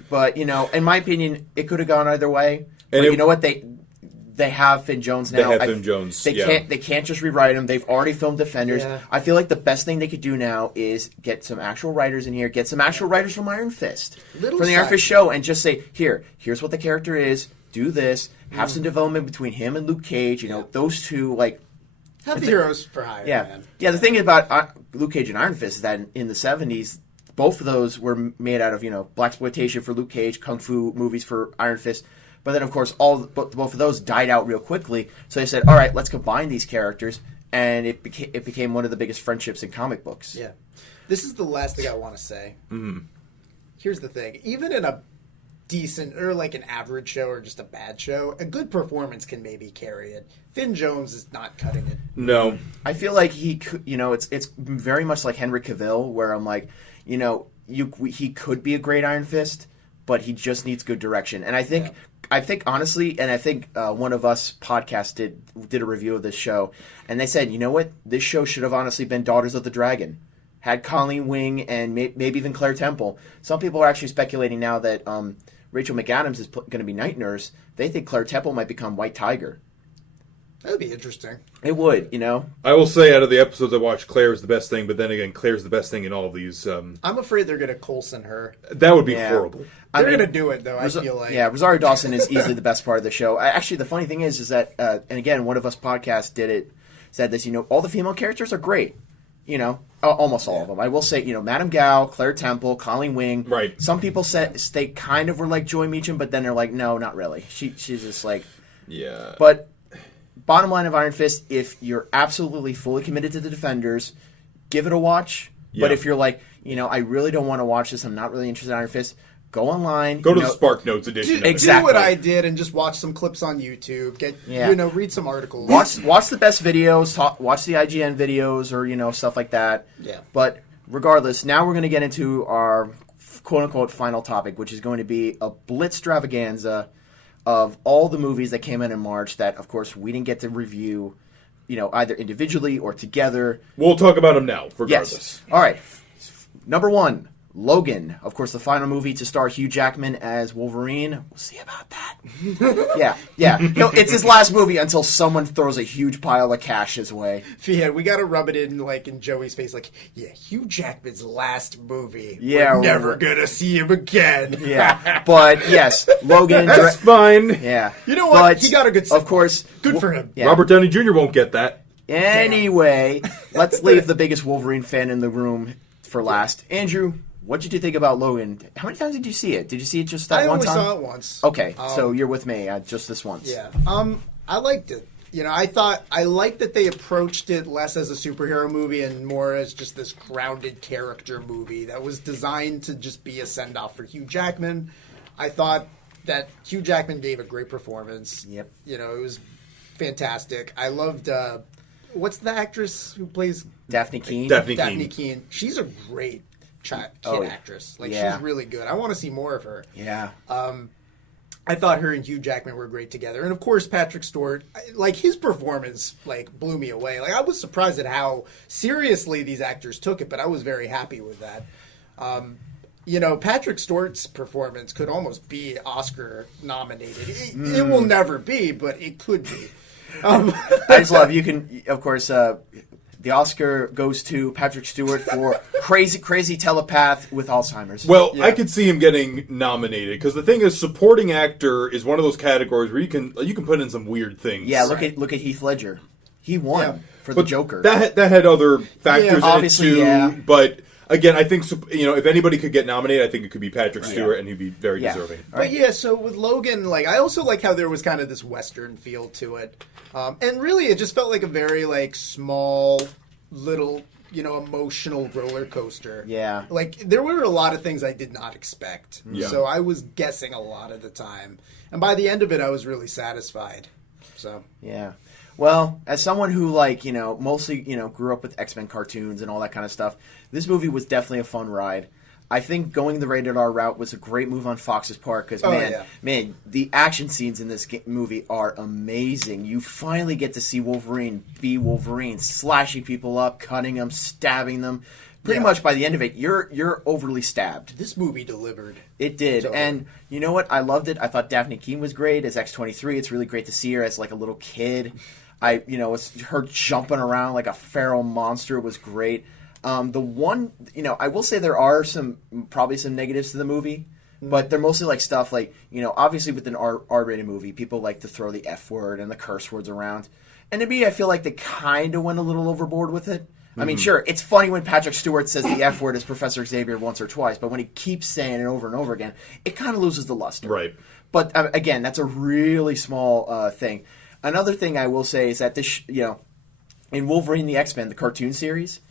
But in my opinion, it could have gone either way. And you know what They have Finn Jones now. They have Finn Jones. They can't just rewrite him. They've already filmed Defenders. Yeah. I feel like the best thing they could do now is get some actual writers in here, get some actual writers from Iron Fist, from the Iron Fist show, and just say, here's what the character is. Do this. Have some development between him and Luke Cage. Those two have the heroes for hire. Yeah, man. Yeah. The thing about Luke Cage and Iron Fist is that in the '70s, both of those were made out of blaxploitation for Luke Cage, kung fu movies for Iron Fist. But then, of course, both of those died out real quickly. So they said, all right, let's combine these characters. And it became one of the biggest friendships in comic books. Yeah. This is the last thing I want to say. Mm-hmm. Here's the thing. Even in a decent or like an average show or just a bad show, a good performance can maybe carry it. Finn Jones is not cutting it. No. I feel like he could, it's very much like Henry Cavill, where I'm like, he could be a great Iron Fist, but he just needs good direction. And I think honestly, and I think one of us podcasts did a review of this show, and they said, you know what, this show should have honestly been Daughters of the Dragon, had Colleen Wing and maybe even Claire Temple. Some people are actually speculating now that Rachel McAdams is going to be Night Nurse. They think Claire Temple might become White Tiger. That would be interesting. It would, I will say, out of the episodes I watched, Claire is the best thing, but then again, Claire's the best thing in all of these. I'm afraid they're going to Coulson her. That would be horrible. They're going to do it, though, I feel like. Yeah, Rosario Dawson is easily the best part of the show. Actually, the funny thing is that, and again, one of us podcasts said this, all the female characters are great. Almost all of them. I will say, Madame Gao, Claire Temple, Colleen Wing. Right. Some people said they kind of were like Joy Meacham, but then they're like, no, not really. She's just like... Yeah. But bottom line of Iron Fist, if you're absolutely fully committed to the Defenders, give it a watch. Yeah. But if you're like, I really don't want to watch this, I'm not really interested in Iron Fist, go online. Go to the Spark Notes edition. Do what I did and just watch some clips on YouTube. Read some articles. Watch the best videos. Watch the IGN videos or stuff like that. Yeah. But regardless, now we're going to get into our quote unquote final topic, which is going to be a blitztravaganza of all the movies that came in March that, of course, we didn't get to review, either individually or together. We'll talk about them now, regardless. Yes. All right. Number 1. Logan, of course, the final movie to star Hugh Jackman as Wolverine. We'll see about that. yeah. It's his last movie until someone throws a huge pile of cash his way. Feehan, we gotta rub it in like in Joey's face, like, yeah, Hugh Jackman's last movie. Yeah, we're never gonna see him again. Yeah, but yes, Logan. That's fine. Yeah, you know what? He got a good. Of course, good for him. Yeah. Robert Downey Jr. won't get that. Anyway, let's leave the biggest Wolverine fan in the room for last. Andrew, what did you think about Logan? How many times did you see it? Did you see it just that one time? I only saw it once. Okay, so you're with me. Just this once. Yeah. I liked it. You know, I liked that they approached it less as a superhero movie and more as just this grounded character movie that was designed to just be a send-off for Hugh Jackman. I thought that Hugh Jackman gave a great performance. Yep. You know, it was fantastic. I loved, what's the actress who plays... Daphne Keane? Daphne Keane. She's a great kid actress. Like, yeah. she's really good. I want to see more of her. Yeah. I thought her and Hugh Jackman were great together. And, of course, Patrick Stewart, like, his performance, like, blew me away. Like, I was surprised at how seriously these actors took it, but I was very happy with that. You know, Patrick Stewart's performance could almost be Oscar nominated. It will never be, but it could be. I just love, you can, of course, the Oscar goes to Patrick Stewart for crazy telepath with Alzheimer's. Well, yeah. I could see him getting nominated because the thing is, supporting actor is one of those categories where you can put in some weird things. Yeah, look at Heath Ledger. He won for the Joker. That had other factors in obviously, it too. yeah. But again, I think if anybody could get nominated, I think it could be Patrick Stewart, and he'd be very deserving. But yeah, so with Logan, like I also like how there was kind of this Western feel to it, and really it just felt like a very like small, little, emotional roller coaster. Yeah, like there were a lot of things I did not expect. Yeah. So I was guessing a lot of the time, and by the end of it, I was really satisfied. So yeah. Well, as someone who mostly grew up with X-Men cartoons and all that kind of stuff, this movie was definitely a fun ride. I think going the rated R route was a great move on Fox's part because man, the action scenes in this movie are amazing. You finally get to see Wolverine be Wolverine, slashing people up, cutting them, stabbing them. Pretty much by the end of it, you're overly stabbed. This movie delivered. It did. Totally. And you know what? I loved it. I thought Daphne Keane was great as X-23. It's really great to see her as like a little kid. It's her jumping around like a feral monster was great. The one, I will say there are probably some negatives to the movie, but they're mostly like stuff like, obviously with an R-rated movie, people like to throw the F word and the curse words around. And to me, I feel like they kind of went a little overboard with it. I mean, sure, it's funny when Patrick Stewart says the F word as Professor Xavier once or twice, but when he keeps saying it over and over again, it kind of loses the luster. Right. But again, that's a really small thing. Another thing I will say is that this, in Wolverine the X-Men, the cartoon series,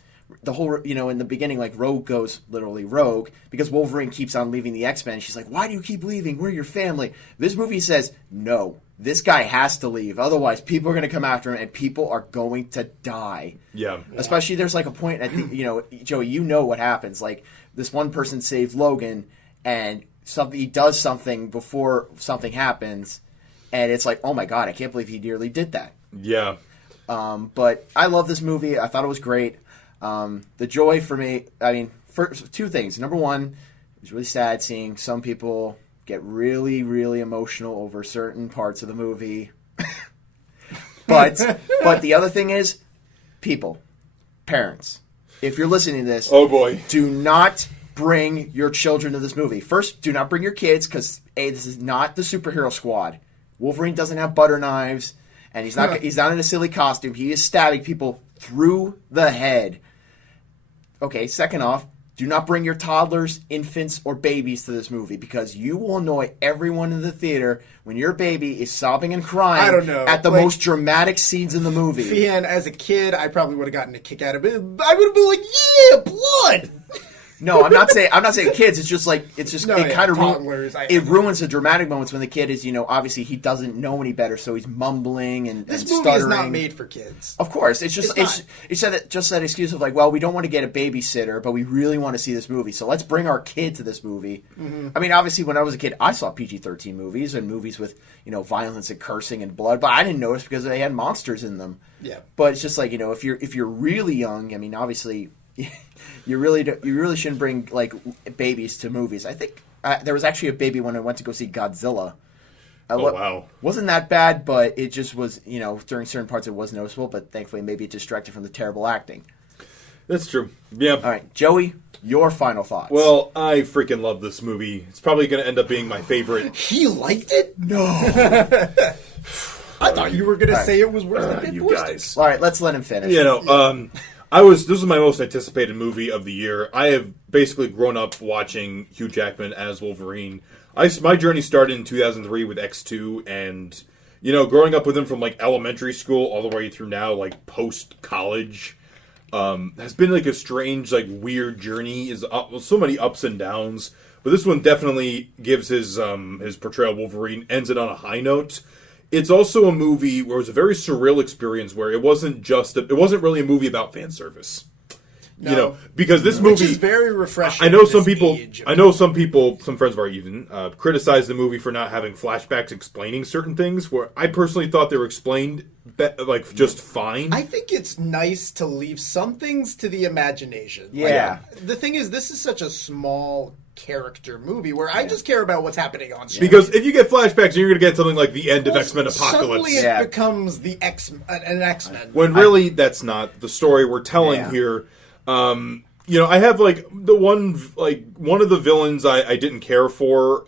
the whole, in the beginning, like Rogue goes literally rogue because Wolverine keeps on leaving the X-Men. She's like, "Why do you keep leaving? We're your family." This movie says, no, this guy has to leave. Otherwise, people are going to come after him and people are going to die. Yeah. Especially there's like a point at the, Joey, you know what happens. Like this one person saved Logan and he does something before something happens. And it's like, oh my God, I can't believe he nearly did that. Yeah. But I love this movie. I thought it was great. The joy for me, for two things. Number one, it was really sad seeing some people get really, really emotional over certain parts of the movie. but the other thing is, parents, if you're listening to this, oh boy, do not bring your children to this movie. First, do not bring your kids because this is not the superhero squad. Wolverine doesn't have butter knives, and he's not in a silly costume. He is stabbing people through the head. Okay, second off, do not bring your toddlers, infants, or babies to this movie because you will annoy everyone in the theater when your baby is sobbing and crying I don't know. At the most dramatic scenes in the movie. Feehan, as a kid, I probably would have gotten a kick out of it. I would have been like, yeah, blood! No, I'm not saying kids. It's just like it kind of ruins the dramatic moments when the kid is obviously he doesn't know any better, so he's mumbling and this stuttering. Movie is not made for kids. Of course, it's just that excuse of like, well, we don't want to get a babysitter, but we really want to see this movie, so let's bring our kid to this movie. Mm-hmm. I mean, obviously, when I was a kid, I saw PG-13 movies and movies with violence and cursing and blood, but I didn't notice because they had monsters in them. Yeah, but it's just like if you're really young, I mean, obviously. You really shouldn't bring like babies to movies. I think there was actually a baby when I went to go see Godzilla. Wow. Wasn't that bad, but it just was, during certain parts it was noticeable, but thankfully maybe it distracted from the terrible acting. That's true. Yeah. All right, Joey, your final thoughts. Well, I freaking love this movie. It's probably going to end up being my favorite. He liked it? No. I thought you were going to say it was worse than Pit you Boy guys. Sticks. All right, let's let him finish. This was my most anticipated movie of the year. I have basically grown up watching Hugh Jackman as Wolverine. My journey started in 2003 with X2, and, growing up with him from, like, elementary school all the way through now, like, post-college, has been, like, a strange, like, weird journey. So many ups and downs. But this one definitely gives his portrayal of Wolverine, ends it on a high note. It's also a movie where it was a very surreal experience where it wasn't really a movie about fan service. No. Because this movie, which is very refreshing. I know some people, some friends of ours even, criticize the movie for not having flashbacks explaining certain things, where I personally thought they were explained, just fine. I think it's nice to leave some things to the imagination. Yeah. The thing is, this is such a small character movie where I just care about what's happening on screen. Because if you get flashbacks, you're going to get something like the end of X-Men Apocalypse. Suddenly it becomes an X-Men. When really, that's not the story we're telling here. I have one of the villains I didn't care for,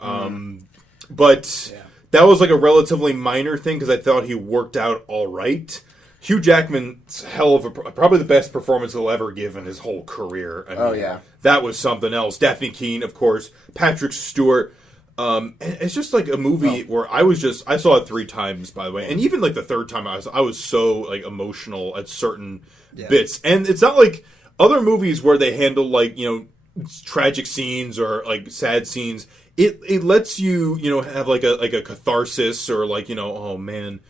but that was like a relatively minor thing because I thought he worked out all right. Hugh Jackman's probably the best performance he'll ever give in his whole career. That was something else. Daphne Keane, of course, Patrick Stewart. And it's just like a movie where I saw it 3 times, by the way, and even like the third time I was so like emotional at certain bits, and it's not like other movies where they handle like tragic scenes or like sad scenes. It lets you have like a catharsis or like oh man.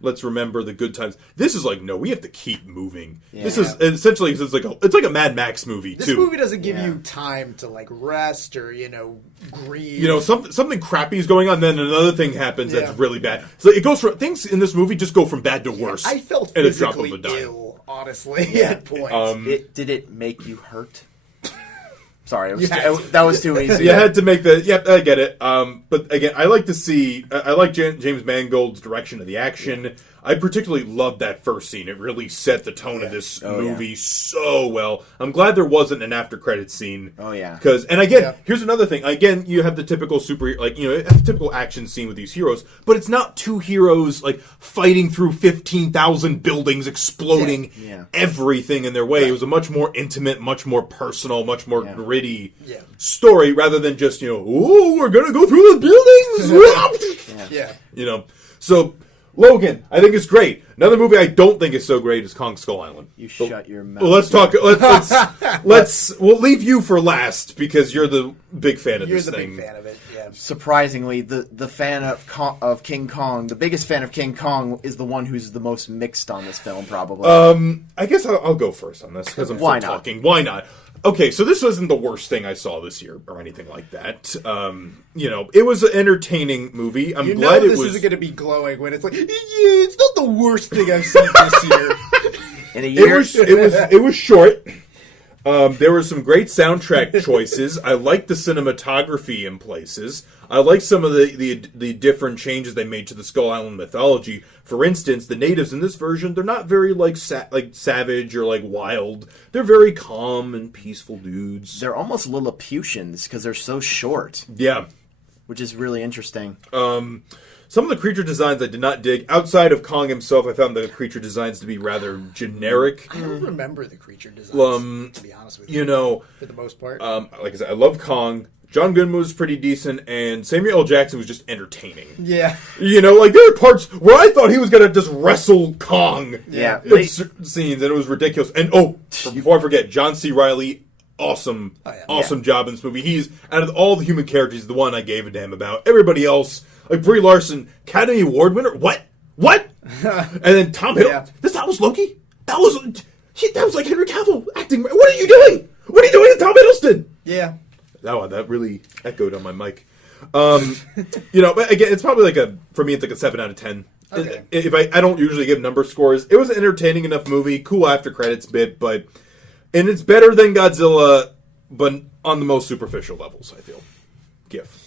Let's remember the good times. This is like, no, we have to keep moving. Yeah. This is essentially it's like a Mad Max movie too. This movie doesn't give you time to like rest or grieve. Something crappy is going on, then another thing happens that's really bad. So it goes from things in this movie just go from bad to worse. I felt at a drop physically of a dime. ill, honestly, at points. Did it make you hurt? Sorry, that was too easy. You had to make the... Yep, I get it. But again, I like to see... I like James Mangold's direction of the action. Yeah. I particularly loved that first scene. It really set the tone of this movie so well. I'm glad there wasn't an after-credits scene. Oh, yeah. And again, here's another thing. Again, you have the typical typical action scene with these heroes, but it's not 2 heroes, like, fighting through 15,000 buildings, exploding everything in their way. Right. It was a much more intimate, much more personal, much more gritty story, rather than just, we're gonna go through the buildings! So... Logan, I think it's great. Another movie I don't think is so great is Kong Skull Island. Shut your mouth. Well, let's talk. We'll leave you for last because you're the big fan of this thing. You're the big fan of it. Yeah. Surprisingly, the fan of King Kong, the biggest fan of King Kong, is the one who's the most mixed on this film, probably. I guess I'll go first on this because I'm still talking. Why not? Okay, so this wasn't the worst thing I saw this year or anything like that. It was an entertaining movie. I'm glad this isn't going to be glowing when it's like, it's not the worst thing I've seen this year. In a year, it was short. There were some great soundtrack choices. I liked the cinematography in places. I liked some of the different changes they made to the Skull Island mythology. For instance, the natives in this version, they're not very like savage or like wild. They're very calm and peaceful dudes. They're almost Lilliputians because they're so short. Yeah. Which is really interesting. Some of the creature designs I did not dig. Outside of Kong himself, I found the creature designs to be rather generic. I don't remember the creature designs, to be honest with you. For the most part. Like I said, I love Kong. John Goodman was pretty decent, and Samuel L. Jackson was just entertaining. Yeah. There were parts where I thought he was going to just wrestle Kong. Yeah. In certain scenes, and it was ridiculous. And, before I forget, John C. Reilly, awesome job in this movie. He's, out of all the human characters, he's the one I gave a damn about. Everybody else, like Brie Larson, Academy Award winner, what? And then Tom Hiddleston, that was Loki? That was like Henry Cavill acting. What are you doing? What are you doing to Tom Hiddleston? Yeah. That really echoed on my mic. But again, it's probably for me, it's like a 7 out of 10. Okay. If I don't usually give number scores. It was an entertaining enough movie, cool after credits bit, but And it's better than Godzilla, but on the most superficial levels, I feel. GIF.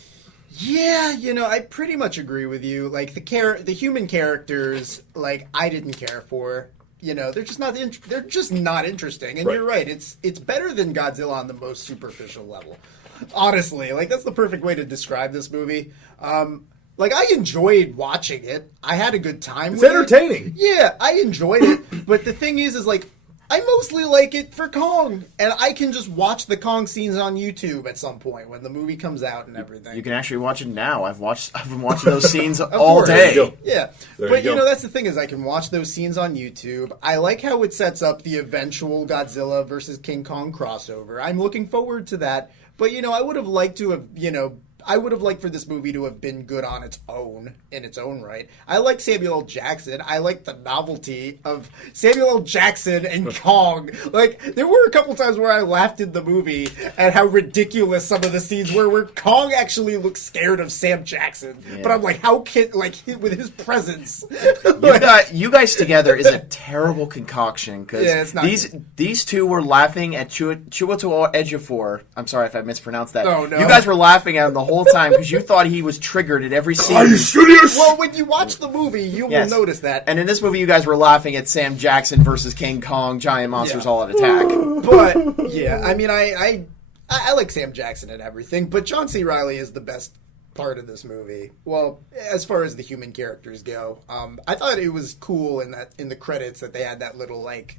Yeah, I pretty much agree with you. Like the human characters, like I didn't care for. They're just not interesting. And Right. You're right. It's better than Godzilla on the most superficial level. Honestly, like that's the perfect way to describe this movie. Like I enjoyed watching it. I had a good time It's with entertaining. it. Yeah, I enjoyed it. But the thing is like I mostly like it for Kong, and I can just watch the Kong scenes on YouTube at some point when the movie comes out and everything. You can actually watch it now. I've been watching those scenes all course. day. There you go. Yeah, There but you go. that's the thing is I can watch those scenes on YouTube. I like how it sets up the eventual Godzilla versus King Kong crossover. I'm looking forward to that. But I would have liked to have I would have liked for this movie to have been good on its own, in its own right. I like Samuel L. Jackson. I like the novelty of Samuel L. Jackson and Kong. Like, there were a couple times where I laughed in the movie at how ridiculous some of the scenes were, where Kong actually looks scared of Sam Jackson. Yeah. But I'm like, how can, like, with his presence. You guys together is a terrible concoction because Yeah, it's not these two were laughing at Chiwetel Ejiofor. I'm sorry if I mispronounced that. Oh, no. You guys were laughing at him the whole time because you thought he was triggered at every scene. Are you serious? Well, when you watch the movie, you Yes. will notice that. And in this movie, you guys were laughing at Sam Jackson versus King Kong, giant monsters Yeah. all out attack. But yeah, I mean, I like Sam Jackson and everything, but John C. Reilly is the best part of this movie. Well, as far as the human characters go, I thought it was cool in the credits that they had that little like,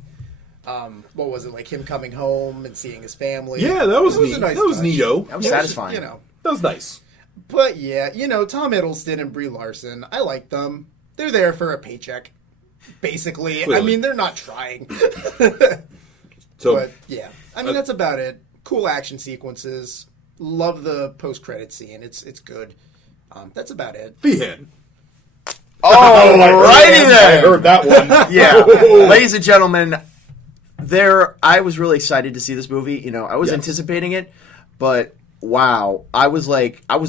what was it, like him coming home and seeing his family. Yeah, that was It neat. a nice That was touch. neato. That was satisfying. That was nice. But yeah, Tom Hiddleston and Brie Larson, I like them. They're there for a paycheck, basically. Clearly. I mean, they're not trying. So, But yeah, I mean that's about it. Cool action sequences. Love the post-credit scene. It's good. That's about it. Feehan. Alrighty I then. heard that one. Yeah, ladies and gentlemen, I was really excited to see this movie. I was Yes. anticipating it, but wow, I was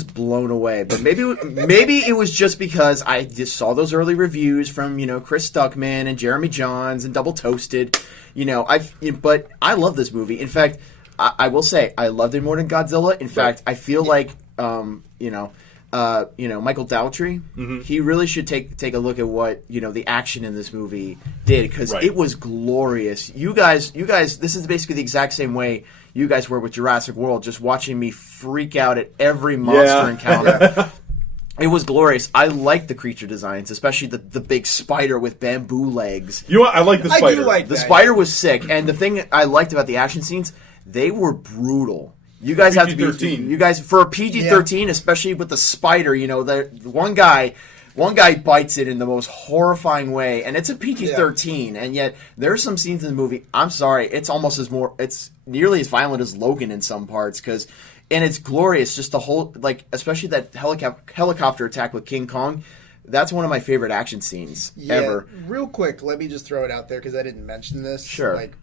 blown away. But maybe it was just because I just saw those early reviews from Chris Stuckman and Jeremy Johns and Double Toasted. But I love this movie. In fact, I will say I loved it more than Godzilla. In fact, I feel like Michael Daltrey, he really should take a look at what the action in this movie did because Right. it was glorious. You guys, this is basically the exact same way you guys were with Jurassic World, just watching me freak out at every monster encounter. It was glorious. I like the creature designs, especially the big spider with bamboo legs. You know what? I like the I spider. do like The that. spider was sick, and the thing I liked about the action scenes, they were brutal. You guys have to be PG-13. you guys for a PG-13, especially with the spider. The one guy bites it in the most horrifying way, and it's a PG-13, and yet there are some scenes in the movie. I'm sorry, it's nearly as violent as Logan in some parts and it's glorious. Just the whole especially that helicopter attack with King Kong. That's one of my favorite action scenes ever. Real quick, let me just throw it out there because I didn't mention this. Sure. Like,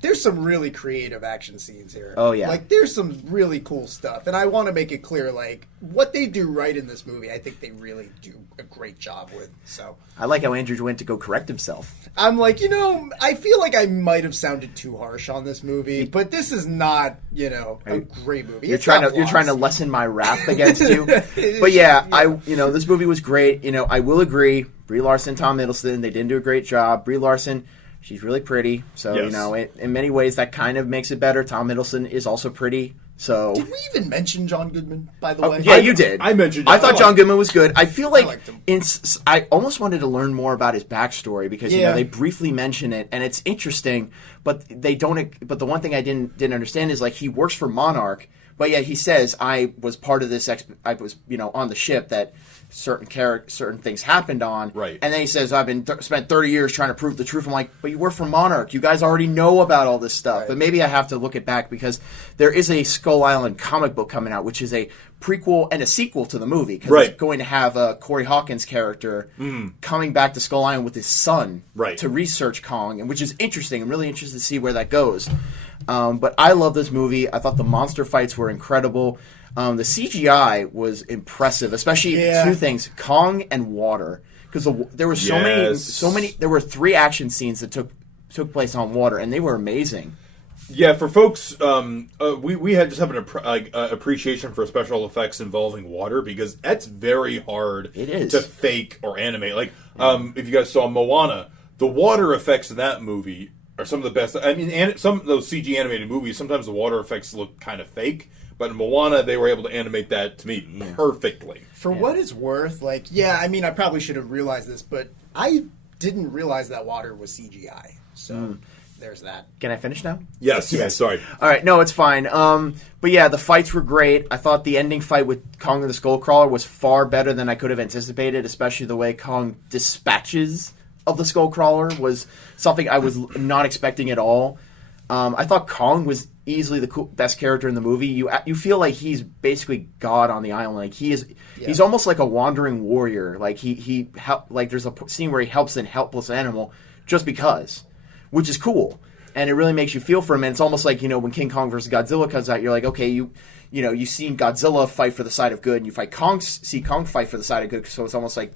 there's some really creative action scenes here. Oh, yeah. Like, there's some really cool stuff. And I want to make it clear, like, what they do right in this movie, I think they really do a great job with. So I like how Andrew went to go correct himself. I'm like, I feel like I might have sounded too harsh on this movie, but this is not, a great movie. You're It's trying got to flaws. lessen my wrath against you. But yeah, this movie was great. I will agree. Brie Larson, Tom Hiddleston, they didn't do a great job. Brie Larson, she's really pretty. So, Yes. in many ways that kind of makes it better. Tom Hiddleston is also pretty. So Did we even mention John Goodman, by the way? yeah, you did. I mentioned I it. thought John Goodman was good. I feel like liked him. I almost wanted to learn more about his backstory because they briefly mention it and it's interesting, but they don't. But the one thing I didn't understand is like he works for Monarch, but yet he says I was part of this. I was on the ship that certain things happened on. Right. And then he says I've been spent 30 years trying to prove the truth. I'm like, but you work for Monarch. You guys already know about all this stuff. Right. But maybe I have to look it back because there is a Skull Island comic book coming out, which is a prequel and a sequel to the movie. Because Right. it's going to have a Corey Hawkins character coming back to Skull Island with his son Right. to research Kong, and which is interesting. I'm really interested to see where that goes. But I love this movie. I thought the monster fights were incredible. The CGI was impressive, especially two things: Kong and water. Because there were so Yes. many. There were 3 action scenes that took place on water, and they were amazing. Yeah, for folks, we had just have an appreciation for special effects involving water because that's very hard It is. to fake or animate. Like, if you guys saw Moana, the water effects in that movie are some of the best. I mean, some of those CG animated movies, sometimes the water effects look kind of fake, but in Moana, they were able to animate that, to me, perfectly. For what it's worth, like, yeah, I mean, I probably should have realized this, but I didn't realize that water was CGI. So there's that. Can I finish now? Yes, sorry. All right, no, it's fine. But yeah, the fights were great. I thought the ending fight with Kong and the Skullcrawler was far better than I could have anticipated, especially the way Kong dispatches of the Skullcrawler was something I was not expecting at all. I thought Kong was easily the best character in the movie. You feel like he's basically God on the island. Like he's almost like a wandering warrior. Like like there's a scene where he helps a helpless animal just because, which is cool, and it really makes you feel for him. And it's almost like when King Kong versus Godzilla comes out, you're like, okay, you've seen Godzilla fight for the side of good, and you see Kong fight for the side of good. So it's almost like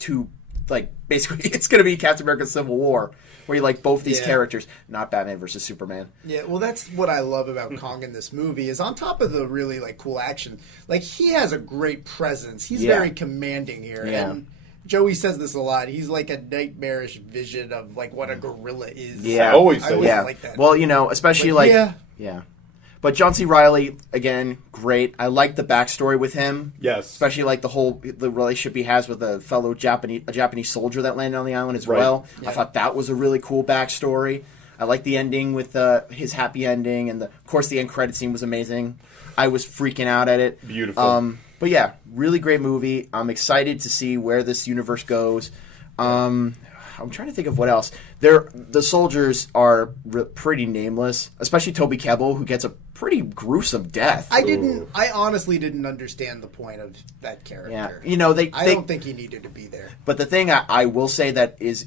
basically it's going to be Captain America: Civil War, where you like both these characters, not Batman versus Superman. Yeah, well, that's what I love about Kong in this movie is on top of the really cool action, he has a great presence. He's very commanding here, and Joey says this a lot. He's like a nightmarish vision of what a gorilla is. Yeah, I always like that. Well, especially yeah. But John C. Reilly, again, great. I like the backstory with him. Yes. Especially the relationship he has with a fellow Japanese soldier that landed on the island as well. Yeah. I thought that was a really cool backstory. I like the ending with his happy ending, and of course the end credit scene was amazing. I was freaking out at it. Beautiful. But yeah, really great movie. I'm excited to see where this universe goes. I'm trying to think of what else. The soldiers are pretty nameless, especially Toby Kebbell, who gets a pretty gruesome death. I honestly didn't understand the point of that character. Yeah, I don't think he needed to be there. But the thing I will say that is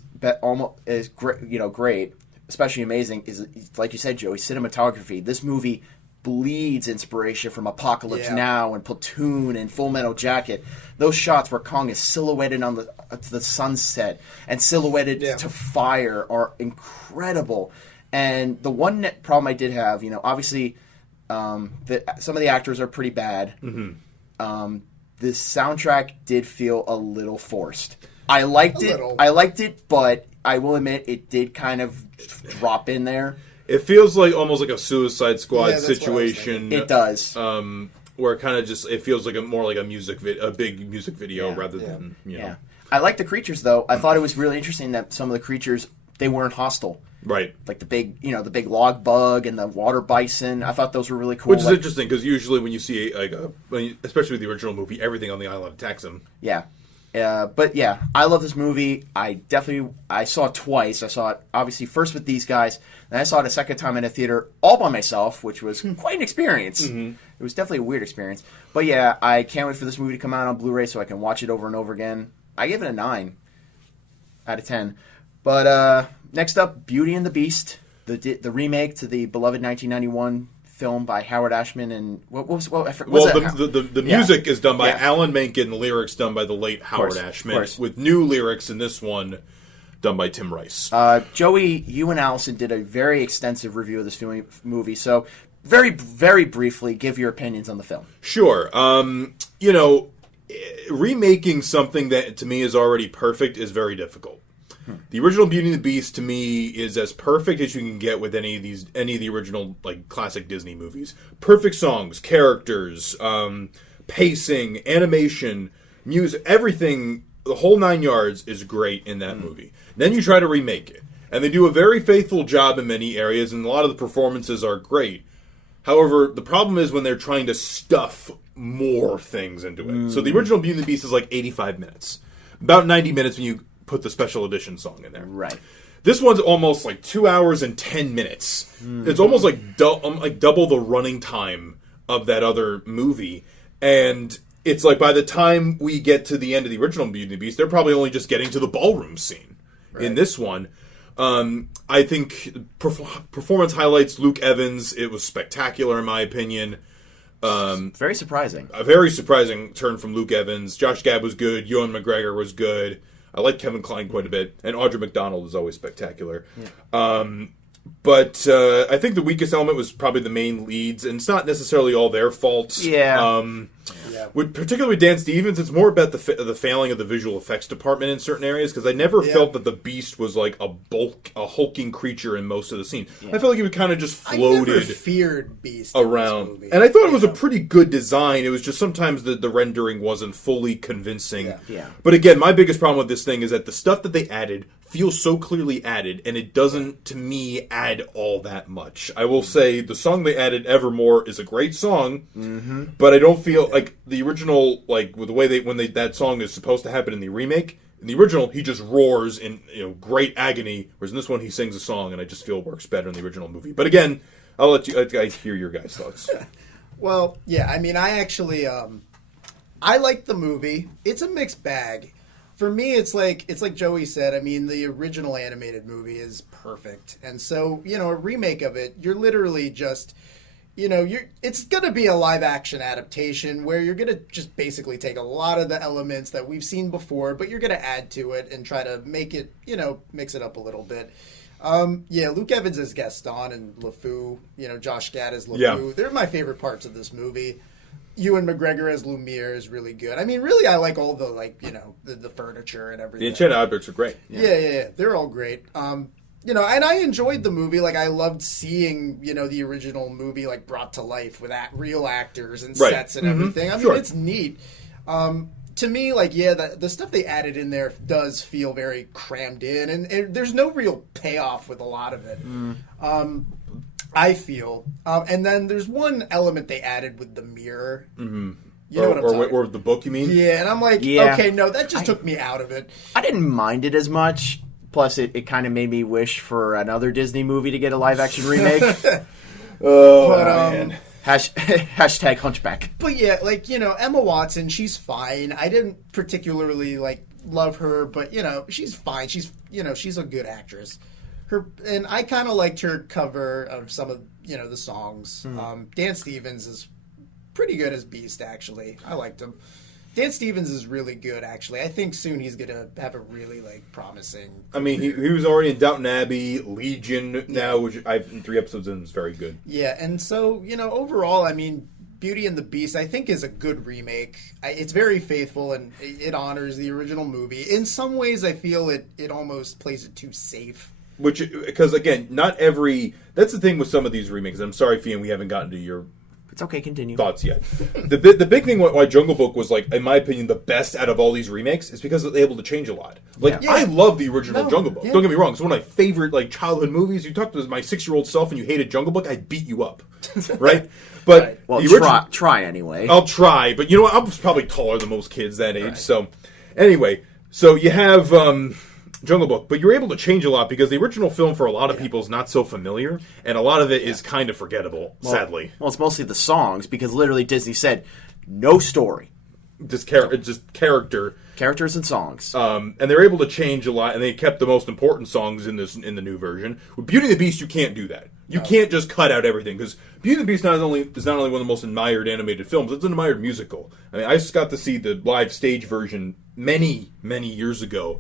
great, especially amazing, is like you said, Joey, cinematography. This movie bleeds inspiration from Apocalypse Now and Platoon and Full Metal Jacket. Those shots where Kong is silhouetted on the sunset and silhouetted to fire are incredible. And the one problem I did have, obviously, some of the actors are pretty bad. Mm-hmm. The soundtrack did feel a little forced. I liked it, but I will admit it did kind of drop in there. It feels almost like a Suicide Squad situation. It does. Where it kind of it feels more like a big music video rather than I like the creatures though. I thought it was really interesting that some of the creatures they weren't hostile. Right. Like the big log bug and the water bison. I thought those were really cool. Which is interesting because usually when you see especially with the original movie, everything on the island attacks them. Yeah. But yeah, I love this movie. I saw it twice. I saw it obviously first with these guys, and I saw it a second time in a theater all by myself, which was quite an experience. Mm-hmm. It was definitely a weird experience. But yeah, I can't wait for this movie to come out on Blu-ray so I can watch it over and over again. I give it a 9 out of 10. But next up, Beauty and the Beast, the remake to the beloved 1991 film by Howard Ashman and the music is done by Alan Menken, the lyrics done by the late Howard Ashman, with new lyrics in this one done by Tim Rice. Joey, you and Allison did a very extensive review of this movie, so very, very briefly, give your opinions on the film. Sure. Remaking something that to me is already perfect is very difficult. The original Beauty and the Beast to me is as perfect as you can get with any of the original classic Disney movies. Perfect songs, characters, pacing, animation, music, everything. The whole 9 yards is great in that movie. Then you try to remake it, and they do a very faithful job in many areas, and a lot of the performances are great. However, the problem is when they're trying to stuff more things into it. So the original Beauty and the Beast is 85 minutes, about 90 minutes when you put the special edition song in there. Right. This one's almost 2 hours and 10 minutes. It's almost like double the running time of that other movie. And it's by the time we get to the end of the original Beauty and the Beast, they're probably only just getting to the ballroom scene. Right. In this one, I think performance highlights Luke Evans. It was spectacular in my opinion. Very surprising. A very surprising turn from Luke Evans. Josh Gad was good. Ewan McGregor was good. I like Kevin Kline quite a bit, and Audra McDonald is always spectacular. Yeah. But I think the weakest element was probably the main leads, and it's not necessarily all their fault. Yeah. Particularly with Dan Stevens, it's more about the failing of the visual effects department in certain areas, because I never felt that the Beast was like a hulking creature in most of the scenes. I felt like he would kind of just floated. I never feared Beast around, in this movie. and I thought it was a pretty good design. It was just sometimes the rendering wasn't fully convincing. Yeah. But again, my biggest problem with this thing is that the stuff that they added feels so clearly added, and it doesn't, to me, add all that much. I will say the song they added, Evermore, is a great song, but I don't feel like the original, like with the way that song is supposed to happen in the remake. In the original, he just roars in great agony, whereas in this one he sings a song, and I just feel it works better in the original movie. But again, I'll let you I hear your guys' thoughts. Well, yeah, I mean, I actually I like the movie. It's a mixed bag. For me, it's like Joey said. I mean, the original animated movie is perfect, and so a remake of it, you're literally just, it's gonna be a live action adaptation where you're gonna just basically take a lot of the elements that we've seen before, but you're gonna add to it and try to make it, mix it up a little bit. Luke Evans as Gaston and LeFou, Josh Gad as LeFou. Yeah. They're my favorite parts of this movie. Ewan McGregor as Lumiere is really good. I mean, really, I like all the the furniture and everything. The enchanted objects are great. Yeah. They're all great. And I enjoyed the movie. Like, I loved seeing the original movie brought to life with real actors and sets and everything. I mean, it's neat. To me, the stuff they added in there does feel very crammed in, and there's no real payoff with a lot of it. I feel. And then there's one element they added with the mirror. Mm-hmm. You know what I'm talking about? Or the book, you mean? Yeah, and I'm like, okay, no, that just took me out of it. I didn't mind it as much. Plus, it kind of made me wish for another Disney movie to get a live-action remake. Man. Hashtag Hunchback. But yeah, Emma Watson, she's fine. I didn't particularly, love her, but, she's fine. She's a good actress. And I kind of liked her cover of some of the songs. Dan Stevens is pretty good as Beast, actually. I liked him. Dan Stevens is really good, actually. I think soon he's gonna have a really promising. I mean, he was already in Downton Abbey, Legion now, which I've 3 episodes in is very good. Yeah, and so overall, I mean, Beauty and the Beast, I think, is a good remake. It's very faithful and it honors the original movie. In some ways, I feel it almost plays it too safe. Because again, not every. That's the thing with some of these remakes. I'm sorry, Feehan, we haven't gotten to your. It's okay, continue. Thoughts yet? The big thing why Jungle Book was in my opinion, the best out of all these remakes is because they're able to change a lot. I love the original Jungle Book. Yeah. Don't get me wrong; it's one of my favorite childhood movies. You talk to my 6-year-old self and you hated Jungle Book, I'd beat you up, right? But right. Well, the original, try anyway. I'll try, but you know what? I was probably taller than most kids that age. Right. So anyway, so you have. Jungle Book, but you're able to change a lot because the original film for a lot of people is not so familiar, and a lot of it is kind of forgettable, sadly. Well, it's mostly the songs because literally Disney said no story, just character, characters and songs. And they're able to change a lot, and they kept the most important songs in the new version. With Beauty and the Beast, you can't do that. You can't just cut out everything because Beauty and the Beast is not only one of the most admired animated films; it's an admired musical. I mean, I just got to see the live stage version many years ago.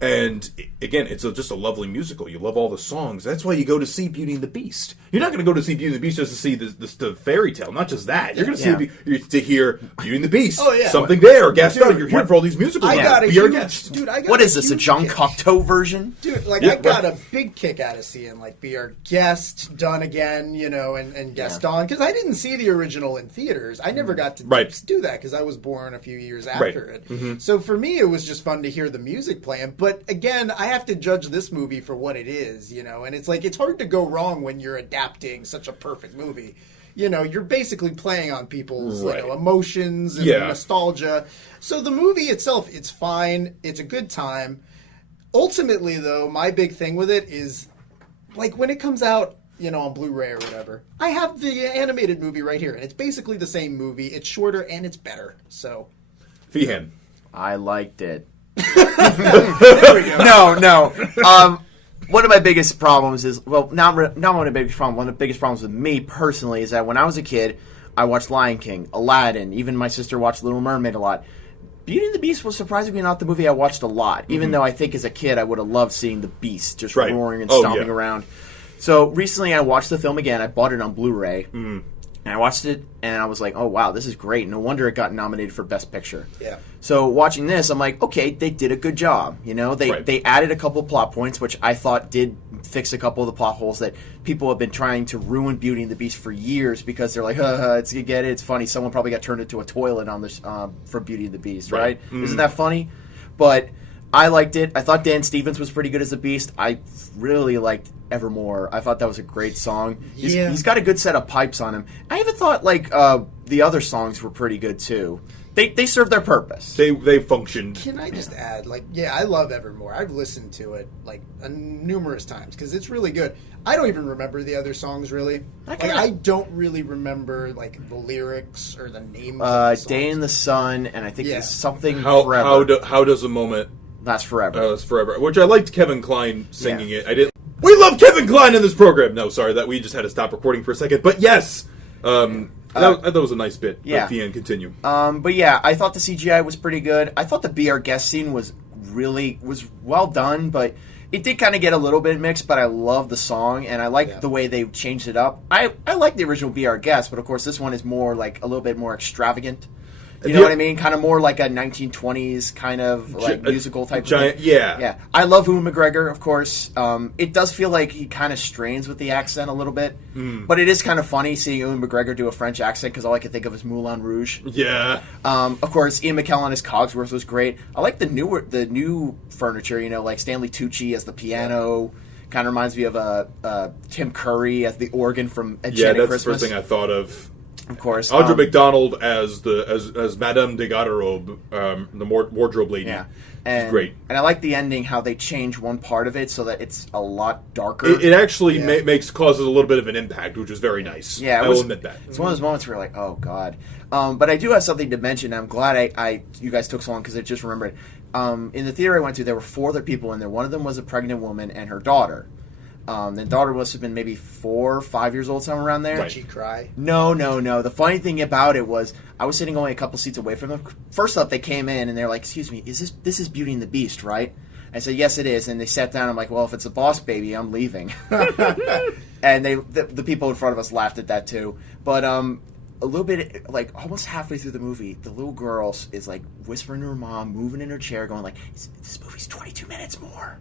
And again, it's just a lovely musical. You love all the songs. That's why you go to see Beauty and the Beast. You're not going to go to see Beauty and the Beast just to see the fairy tale. Not just that. You're going to see to hear Beauty and the Beast. Oh yeah, something there. Gaston. You're here for all these musicals. Be our guest. Dude, what is this? A John Cocteau version? Dude, I got a big kick out of seeing Be Our Guest done again. And Gaston, because I didn't see the original in theaters. I never got to do that because I was born a few years after it. Mm-hmm. So for me, it was just fun to hear the music playing. But again, I have to judge this movie for what it is, and it's hard to go wrong when you're adapting such a perfect movie. You're basically playing on people's emotions and nostalgia. So the movie itself, it's fine. It's a good time. Ultimately, though, my big thing with it is, when it comes out, on Blu-ray or whatever, I have the animated movie right here, and it's basically the same movie. It's shorter and it's better. So, Feehan, I liked it. There we go. No. One of my biggest problems is, not one of the biggest problems. One of the biggest problems with me personally is that when I was a kid, I watched Lion King, Aladdin. Even my sister watched Little Mermaid a lot. Beauty and the Beast was surprisingly not the movie I watched a lot. Even though I think as a kid I would have loved seeing the Beast just roaring and stomping around. So recently I watched the film again. I bought it on Blu-ray. And I watched it, and I was like, oh, wow, this is great. No wonder it got nominated for Best Picture. Yeah. So watching this, I'm like, okay, they did a good job. You know, they added a couple plot points, which I thought did fix a couple of the plot holes that people have been trying to ruin Beauty and the Beast for years because they're like, you get it, it's funny. Someone probably got turned into a toilet on this for Beauty and the Beast, right? Isn't that funny? But I liked it. I thought Dan Stevens was pretty good as the Beast. I really liked Evermore. I thought that was a great song. He's got a good set of pipes on him. I even thought the other songs were pretty good too. They serve their purpose. They functioned. Can I just add, I love Evermore. I've listened to it numerous times because it's really good. I don't even remember the other songs really. I don't really remember the lyrics or the names. Of the songs. Day in the Sun, and I think there's something forever. How does a moment last forever? Last forever. Which I liked Kevin Kline singing it. I didn't. We love Kevin Kline in this program. No, sorry, that we just had to stop recording for a second. But yes, that was a nice bit. Yeah. At the end, continue. But yeah, I thought the CGI was pretty good. I thought the Be Our Guest scene was well done, but it did kind of get a little bit mixed. But I love the song, and I like the way they changed it up. I like the original Be Our Guest, but of course this one is more a little bit more extravagant. You know what I mean? Kind of more like a 1920s kind of musical type of thing. Yeah. I love Ewan McGregor, of course. It does feel like he kind of strains with the accent a little bit. But it is kind of funny seeing Ewan McGregor do a French accent because all I could think of is Moulin Rouge. Yeah. Of course, Ian McKellen as Cogsworth was great. I like the new furniture, like Stanley Tucci as the piano. Kind of reminds me of Tim Curry as the organ from Enchanted Christmas. The first thing I thought of. Of course, Audra McDonald as Madame de Garderobe, the wardrobe lady. Yeah, and great. And I like the ending, how they change one part of it so that it's a lot darker. It actually causes a little bit of an impact, which is very nice. Yeah, I will admit that. It's one of those moments where you're like, oh god. But I do have something to mention. I'm glad you guys took so long because I just remembered. In the theater I went to, there were 4 other people in there. One of them was a pregnant woman and her daughter. The daughter must have been maybe 4 or 5 years old, somewhere around there. Did she cry? No. The funny thing about it was I was sitting only a couple seats away from them. First up, they came in and they're like, "Excuse me, this is Beauty and the Beast, right?" I said, "Yes, it is." And they sat down. I'm like, "Well, if it's a Boss Baby, I'm leaving." And the people in front of us laughed at that too. But a little bit, almost halfway through the movie, the little girl is whispering to her mom, moving in her chair, going "This movie's 22 minutes more."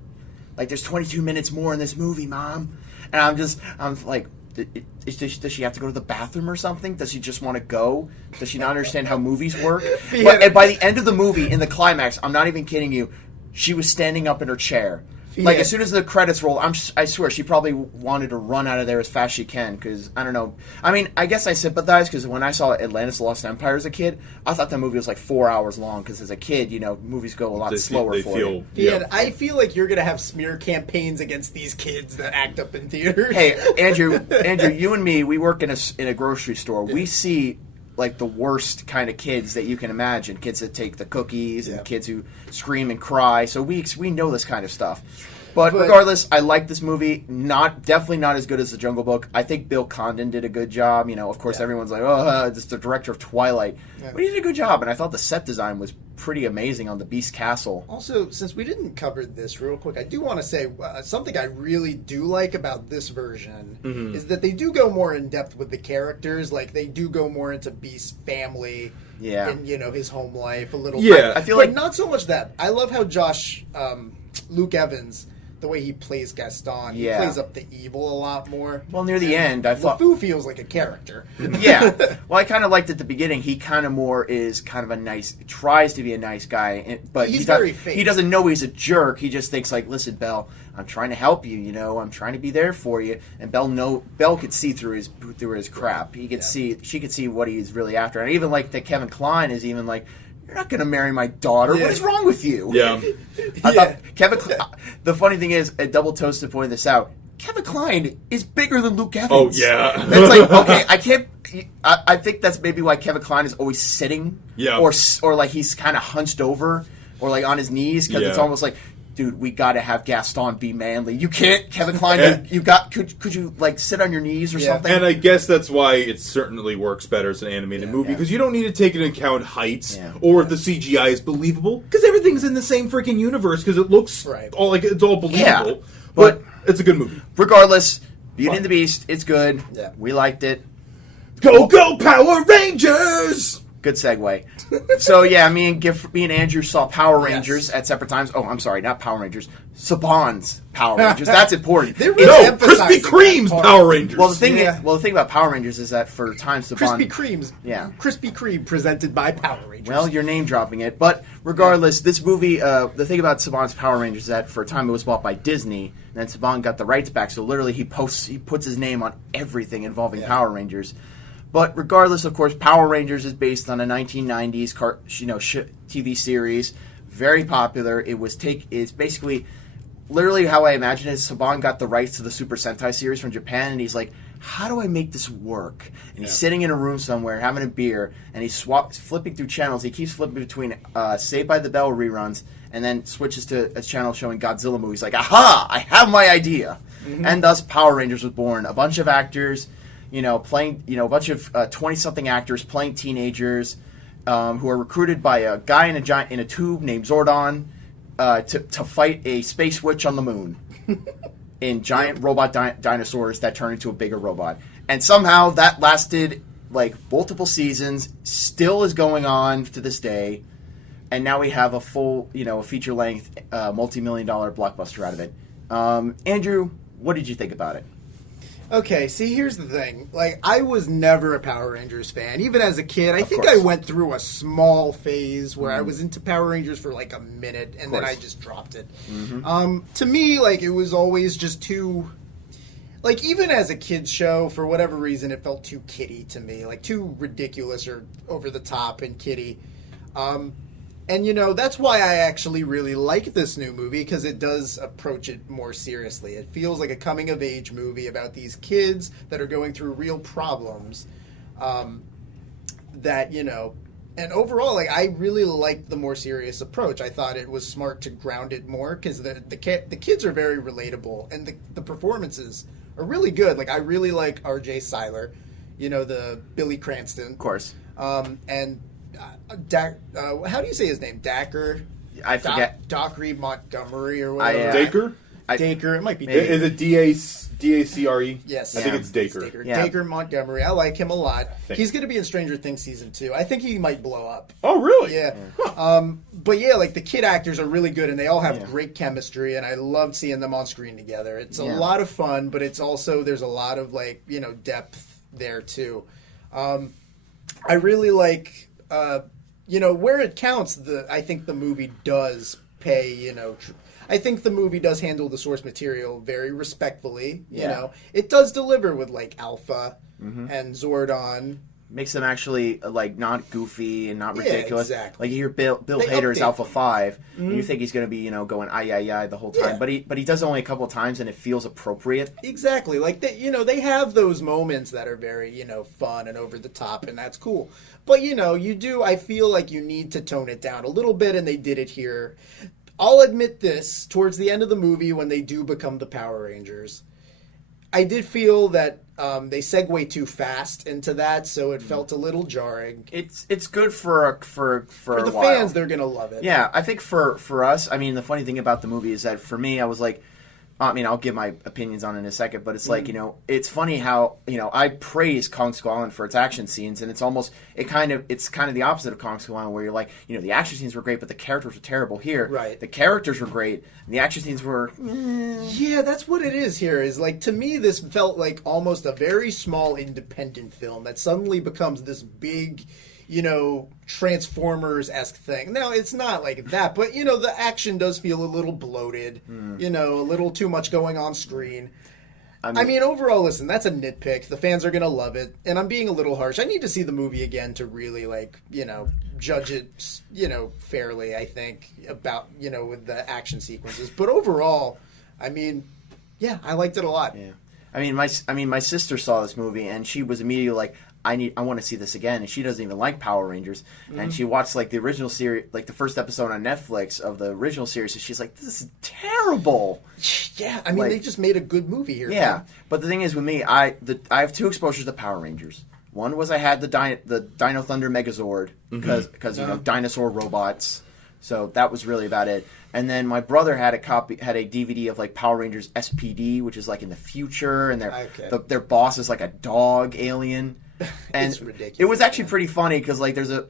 There's 22 minutes more in this movie, Mom. And I'm like, does she have to go to the bathroom or something? Does she just want to go? Does she not understand how movies work? And by the end of the movie, in the climax, I'm not even kidding you, she was standing up in her chair. As soon as the credits roll, I swear she probably wanted to run out of there as fast as she can because, I don't know. I mean, I guess I sympathize because when I saw Atlantis: The Lost Empire as a kid, I thought that movie was 4 hours long because as a kid, movies go a lot slower for you. Yeah, I feel like you're going to have smear campaigns against these kids that act up in theaters. Hey, Andrew, you and me, we work in a grocery store. We see the worst kind of kids that you can imagine. Kids that take the cookies and kids who scream and cry. So we know this kind of stuff. But regardless, I like this movie. Definitely not as good as The Jungle Book. I think Bill Condon did a good job. Of course, everyone's like, "Oh, this is the director of Twilight." Yeah. But he did a good job, and I thought the set design was pretty amazing on the Beast Castle. Also, since we didn't cover this real quick, I do want to say something I really do like about this version is that they do go more in depth with the characters. They do go more into Beast's family. Yeah. And, his home life a little. Yeah. I feel like not so much that. I love how Luke Evans, the way he plays Gaston, he plays up the evil a lot more. Well, near the end, I thought LeFou feels like a character. Yeah. Well, I kind of liked at the beginning. He kind of more is kind of tries to be a nice guy, but he's very fake. He doesn't know he's a jerk. He just thinks "Listen, Belle, I'm trying to help you. I'm trying to be there for you." And Belle could see through his crap. She could see what he's really after. And even that Kevin Kline is even like, "You're not going to marry my daughter. What is wrong with you?" Yeah. I thought the funny thing is, Double Toasted pointed this out, Kevin Kline is bigger than Luke Evans. Oh, yeah. It's okay, I can't... I think that's maybe why Kevin Kline is always sitting. Yeah. Or he's kind of hunched over or on his knees because it's almost dude, we got to have Gaston be manly. You can't, Kevin Kline. Could you sit on your knees or something? And I guess that's why it certainly works better as an animated movie because you don't need to take into account heights or if the CGI is believable because everything's in the same freaking universe because it looks it's all believable. Yeah. But it's a good movie. Regardless, Beauty and the Beast, it's good. Yeah. We liked it. Go Power Rangers! Good segue. So yeah, me and Andrew saw Power Rangers at separate times. Oh, I'm sorry, not Power Rangers. Saban's Power Rangers. That's important. They're really No, Krispy Kreme's Power Rangers. Well, the thing about Power Rangers is that for times Saban, Krispy Kreme's. Yeah. Krispy Kreme presented by Power Rangers. Well, you're name dropping it, but regardless, this movie. The thing about Saban's Power Rangers is that for a time it was bought by Disney, and then Saban got the rights back. So literally, he puts his name on everything involving Power Rangers. But regardless, of course, Power Rangers is based on a 1990s TV series, very popular. It's basically literally how I imagine it. Saban got the rights to the Super Sentai series from Japan, and he's like, "How do I make this work?" And he's sitting in a room somewhere having a beer, and he's flipping through channels. He keeps flipping between Saved by the Bell reruns, and then switches to a channel showing Godzilla movies. Like, aha! I have my idea, and thus Power Rangers was born. A bunch of actors. Playing, a bunch of 20-something actors playing teenagers who are recruited by a guy in a tube named Zordon to fight a space witch on the moon in giant robot dinosaurs that turn into a bigger robot. And somehow that lasted like multiple seasons, still is going on to this day, and now we have a full, a feature-length, multi-million-dollar blockbuster out of it. Andrew, what did you think about it? Okay, see, here's the thing. Like, I was never a Power Rangers fan. Even as a kid, I think I went through a small phase where I was into Power Rangers for like a minute, and then I just dropped it. To me, like, it was always just too... Like, even as a kid's show, for whatever reason, it felt too kiddie to me. Like, too ridiculous or over the top and kiddie. And, that's why I actually really like this new movie, because it does approach it more seriously. It feels like a coming-of-age movie about these kids that are going through real problems that, And overall, like, I really liked the more serious approach. I thought it was smart to ground it more, because the kids are very relatable, and the performances are really good. Like, I really like R.J. Seiler, the Billy Cranston. Of course. And... how do you say his name? Dacker? I forget. Dockery Montgomery or whatever. Daker? Daker. It might be Daker. Is it D-A-C-R-E? Yes. I think it's Daker. Yeah. Daker Montgomery. I like him a lot. Thanks. He's going to be in Stranger Things Season 2. I think he might blow up. Oh, really? Yeah. But yeah, like the kid actors are really good, and they all have great chemistry, and I loved seeing them on screen together. It's a lot of fun, but it's also, there's a lot of like, depth there too. I really like... where it counts, I think the movie does pay, I think the movie does handle the source material very respectfully, It does deliver with, like, Alpha and Zordon. Makes them actually, like, not goofy and not ridiculous. Exactly. Like, you hear Bill Hader is Alpha 5, and you think he's going to be, going ay the whole time. Yeah. But he does it only a couple of times, and it feels appropriate. Exactly. Like, they have those moments that are very, fun and over the top, and that's cool. But, I feel like you need to tone it down a little bit, and they did it here. I'll admit this, towards the end of the movie, when they do become the Power Rangers, I did feel that they segue too fast into that, so it felt a little jarring. It's good for the while. fans, they're gonna love it. Yeah, I think for us, I mean, the funny thing about the movie is that for me, I was like, I'll give my opinions on it in a second, but it's like, it's funny how, I praise Kong Skull Island for its action scenes, and it's kind of the opposite of Kong Skull Island, where you're like, the action scenes were great, but the characters were terrible. Here, right. The characters were great, and the action scenes were... Yeah, that's what it is here, is like, to me, this felt like almost a very small independent film that suddenly becomes this big... Transformers-esque thing. Now, it's not like that, but, the action does feel a little bloated, a little too much going on screen. I mean, overall, listen, that's a nitpick. The fans are going to love it, and I'm being a little harsh. I need to see the movie again to really, like, judge it, fairly, I think, about, with the action sequences. But overall, I mean, yeah, I liked it a lot. Yeah. My sister saw this movie, and she was immediately like, I want to see this again, and she doesn't even like Power Rangers, and she watched like the original series, like the first episode on Netflix of the original series, and she's like, "This is terrible." Yeah, I mean, they just made a good movie here. Yeah, man. but the thing is with me, I have two exposures to Power Rangers. One was I had the Dino Thunder Megazord because dinosaur robots, So that was really about it. And then my brother had a DVD of like Power Rangers SPD, which is like in the future, and their boss is like a dog alien. And it's ridiculous. It was actually pretty funny because like there's a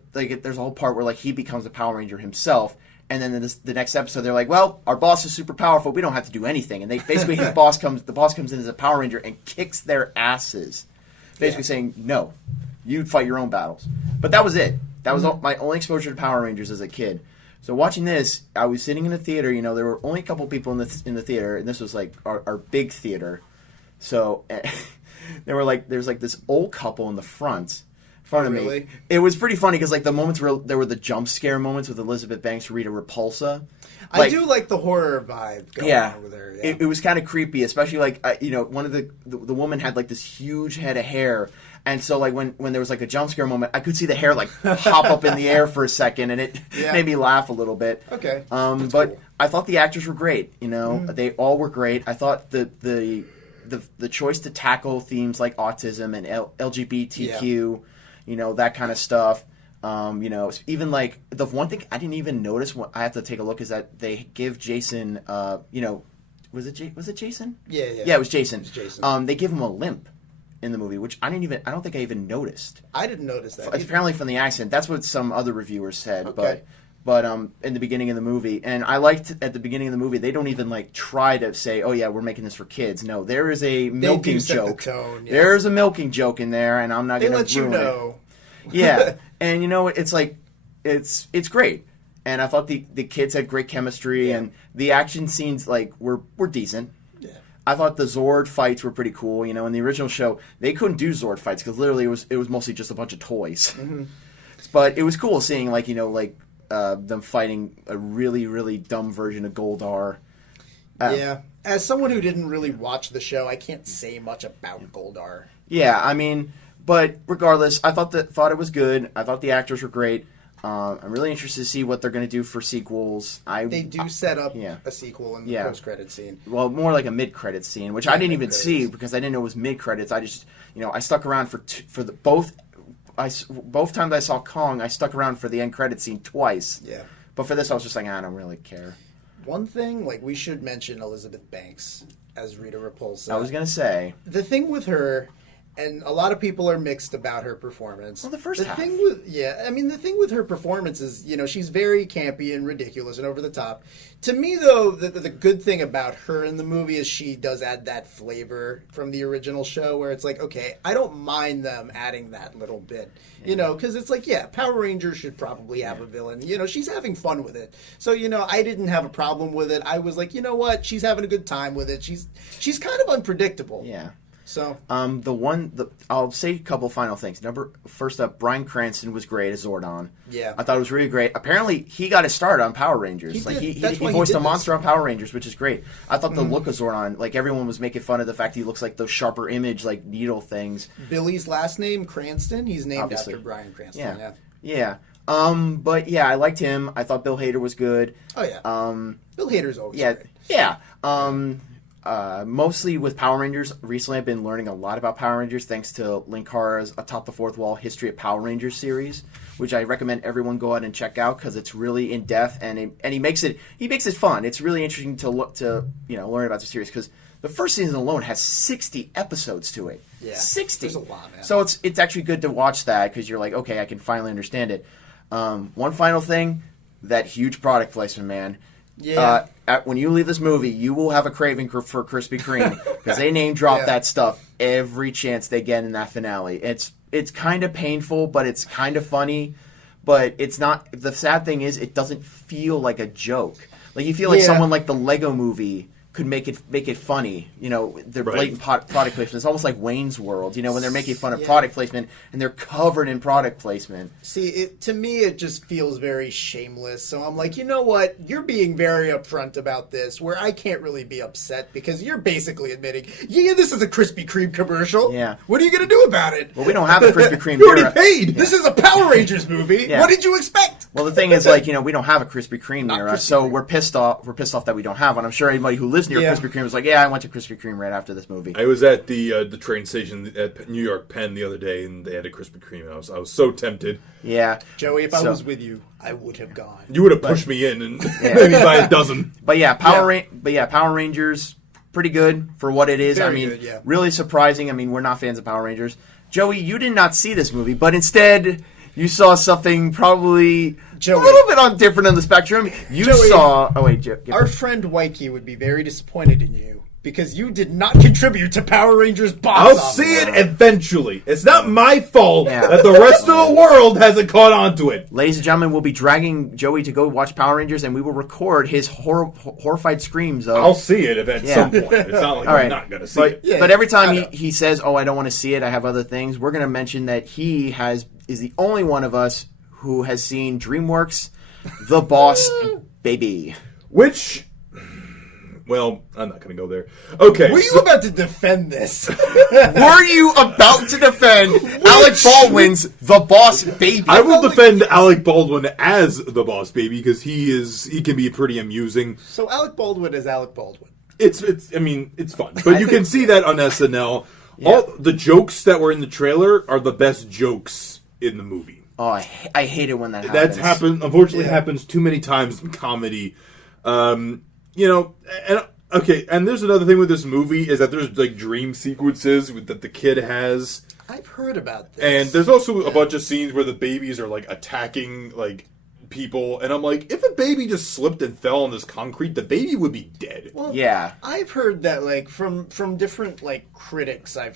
whole part where like he becomes a Power Ranger himself, and then the next episode they're like, well, our boss is super powerful, we don't have to do anything, and they basically the boss comes in as a Power Ranger and kicks their asses, basically saying no, you fight your own battles. But that was it. That was my only exposure to Power Rangers as a kid. So watching this, I was sitting in the theater. You know, there were only a couple people in the theater, and this was like our big theater. So there's like this old couple in the front of me. It was pretty funny because like the moments where there were the jump scare moments with Elizabeth Banks, Rita Repulsa. I do like the horror vibe going on with her. Yeah. It was kind of creepy, especially like one of the woman had like this huge head of hair. And so, like, when there was, like, a jump scare moment, I could see the hair, like, hop up in the air for a second, and it made me laugh a little bit. Okay. But cool. I thought the actors were great, you know. They all were great. I thought the choice to tackle themes like autism and LGBTQ, you know, that kind of stuff. You know, even, like, the one thing I didn't even notice, I have to take a look, is that they give Jason, you know, was it Jason? Yeah. Yeah, it was Jason. It was Jason. They give him a limp in the movie, which I don't think I even noticed. I didn't notice that. Apparently from the accent. That's what some other reviewers said. Okay. But in the beginning of the movie, and I liked at the beginning of the movie, they don't even like try to say, "Oh yeah, we're making this for kids." No, there is a milking joke. The tone, yeah. There's a milking joke in there, and I'm not going to ruin you know. it. Yeah, and you know, it's like it's great. And I thought the kids had great chemistry, and the action scenes like were decent. I thought the Zord fights were pretty cool. You know, in the original show, they couldn't do Zord fights because literally it was mostly just a bunch of toys. But it was cool seeing like, you know, like them fighting a really, really dumb version of Goldar. Yeah. As someone who didn't really watch the show, I can't say much about Goldar. Yeah, I mean, but regardless, I thought it was good. I thought the actors were great. I'm really interested to see what they're going to do for sequels. They do set up a sequel in the post-credit scene. Well, more like a mid-credit scene, which I didn't even see because I didn't know it was mid-credits. I just, you know, I stuck around for both times I saw Kong, I stuck around for the end credit scene twice. Yeah. But for this, I was just like, I don't really care. One thing, like, we should mention Elizabeth Banks as Rita Repulsa. I was going to say. The thing with her... And a lot of people are mixed about her performance. Well, the first half. The thing with her performance is, you know, she's very campy and ridiculous and over the top. To me, though, the good thing about her in the movie is she does add that flavor from the original show where it's like, okay, I don't mind them adding that little bit, you know, because it's like, Power Rangers should probably have a villain. You know, she's having fun with it. So, you know, I didn't have a problem with it. I was like, you know what? She's having a good time with it. She's kind of unpredictable. Yeah. So I'll say a couple final things. First up, Bryan Cranston was great as Zordon. Yeah, I thought it was really great. Apparently, he got his start on Power Rangers. He voiced a monster on Power Rangers, which is great. I thought the look of Zordon, like everyone was making fun of the fact he looks like those sharper image like needle things. Billy's last name Cranston. He's named after Bryan Cranston. Yeah. But yeah, I liked him. I thought Bill Hader was good. Oh yeah. Bill Hader's always great. Yeah. Mostly with Power Rangers. Recently, I've been learning a lot about Power Rangers thanks to Linkara's Atop the Fourth Wall History of Power Rangers series, which I recommend everyone go out and check out because it's really in depth and he makes it fun. It's really interesting to learn about the series because the first season alone has 60 episodes to it. Yeah, 60. There's a lot, man. So it's actually good to watch that because you're like, okay, I can finally understand it. One final thing, that huge product placement, man. Yeah. When you leave this movie, you will have a craving for Krispy Kreme because they name drop that stuff every chance they get in that finale. It's kind of painful, but it's kind of funny. But it's not. The sad thing is, it doesn't feel like a joke. Like you feel like someone like the Lego Movie could make it funny. You know, their blatant product placement. It's almost like Wayne's World. You know, when they're making fun of product placement and they're covered in product placement. See, to me, it just feels very shameless. So I'm like, you know what? You're being very upfront about this, where I can't really be upset because you're basically admitting, this is a Krispy Kreme commercial. Yeah. What are you going to do about it? Well, we don't have a Krispy Kreme. You already paid. Yeah. This is a Power Rangers movie. Yeah. What did you expect? Well, the thing is, like, we don't have a Krispy Kreme near us, so Kreme. we're pissed off. We're pissed off that we don't have one. I'm sure anybody who lives near Krispy Kreme was like, "Yeah, I went to Krispy Kreme right after this movie." I was at the train station at New York Penn the other day, and they had a Krispy Kreme. I was so tempted. Yeah, Joey, if I was with you, I would have gone. You would have pushed me in and maybe buy a dozen. But yeah, Power Rangers, pretty good for what it is. Very good, yeah. Really surprising. I mean, we're not fans of Power Rangers. Joey, you did not see this movie, but instead you saw something probably Joey. a little bit on different on the spectrum. You Joey, saw. Oh wait, our friend Wikey would be very disappointed in you because you did not contribute to Power Rangers box I'll office. see it eventually. It's not my fault Yeah. that the rest of the world hasn't caught on to it. Ladies and gentlemen, we'll be dragging Joey to go watch Power Rangers, and we will record his horrified screams of. I'll see it at some point. It's not like All right. I'm not going to see it. Yeah, but every I time know. he says, "Oh, I don't want to see it. I have other things," we're going to mention that he is the only one of us who has seen DreamWorks' The Boss Baby. Which, well, I'm not going to go there. Okay. Were you about to defend this? Were you about to defend Alec Baldwin's The Boss Baby? I will defend Alec Baldwin as the Boss Baby because he can be pretty amusing. So Alec Baldwin is Alec Baldwin. It's fun. But you can see that on SNL. Yeah. All the jokes that were in the trailer are the best jokes in the movie. Oh, I hate it when that happens. That's happened. Unfortunately, happens too many times in comedy. And there's another thing with this movie is that there's like dream sequences that the kid has, I've heard about this. and there's also a bunch of scenes where the babies are like attacking like people, and I'm like, if a baby just slipped and fell on this concrete, the baby would be dead. Well, Yeah. I've heard that like from different like critics I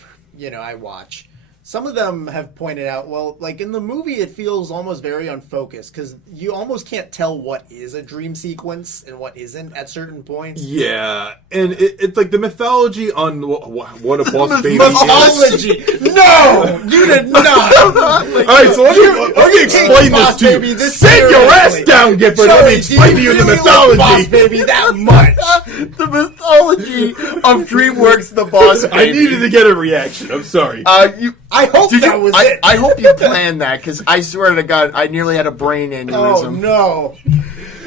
watch. Some of them have pointed out, well, like in the movie, it feels almost very unfocused because you almost can't tell what is a dream sequence and what isn't at certain points. Yeah, and it's like the mythology on what a boss baby is. Mythology! No! You did not! All right, so let me explain this to you. Sit your ass down, Gifford. Let me explain to you the mythology. Baby, that much. The mythology of DreamWorks The Boss Baby. I needed to get a reaction. I'm sorry. I hope that was it. I hope you planned that because I swear to God, I nearly had a brain Oh aneurysm. no!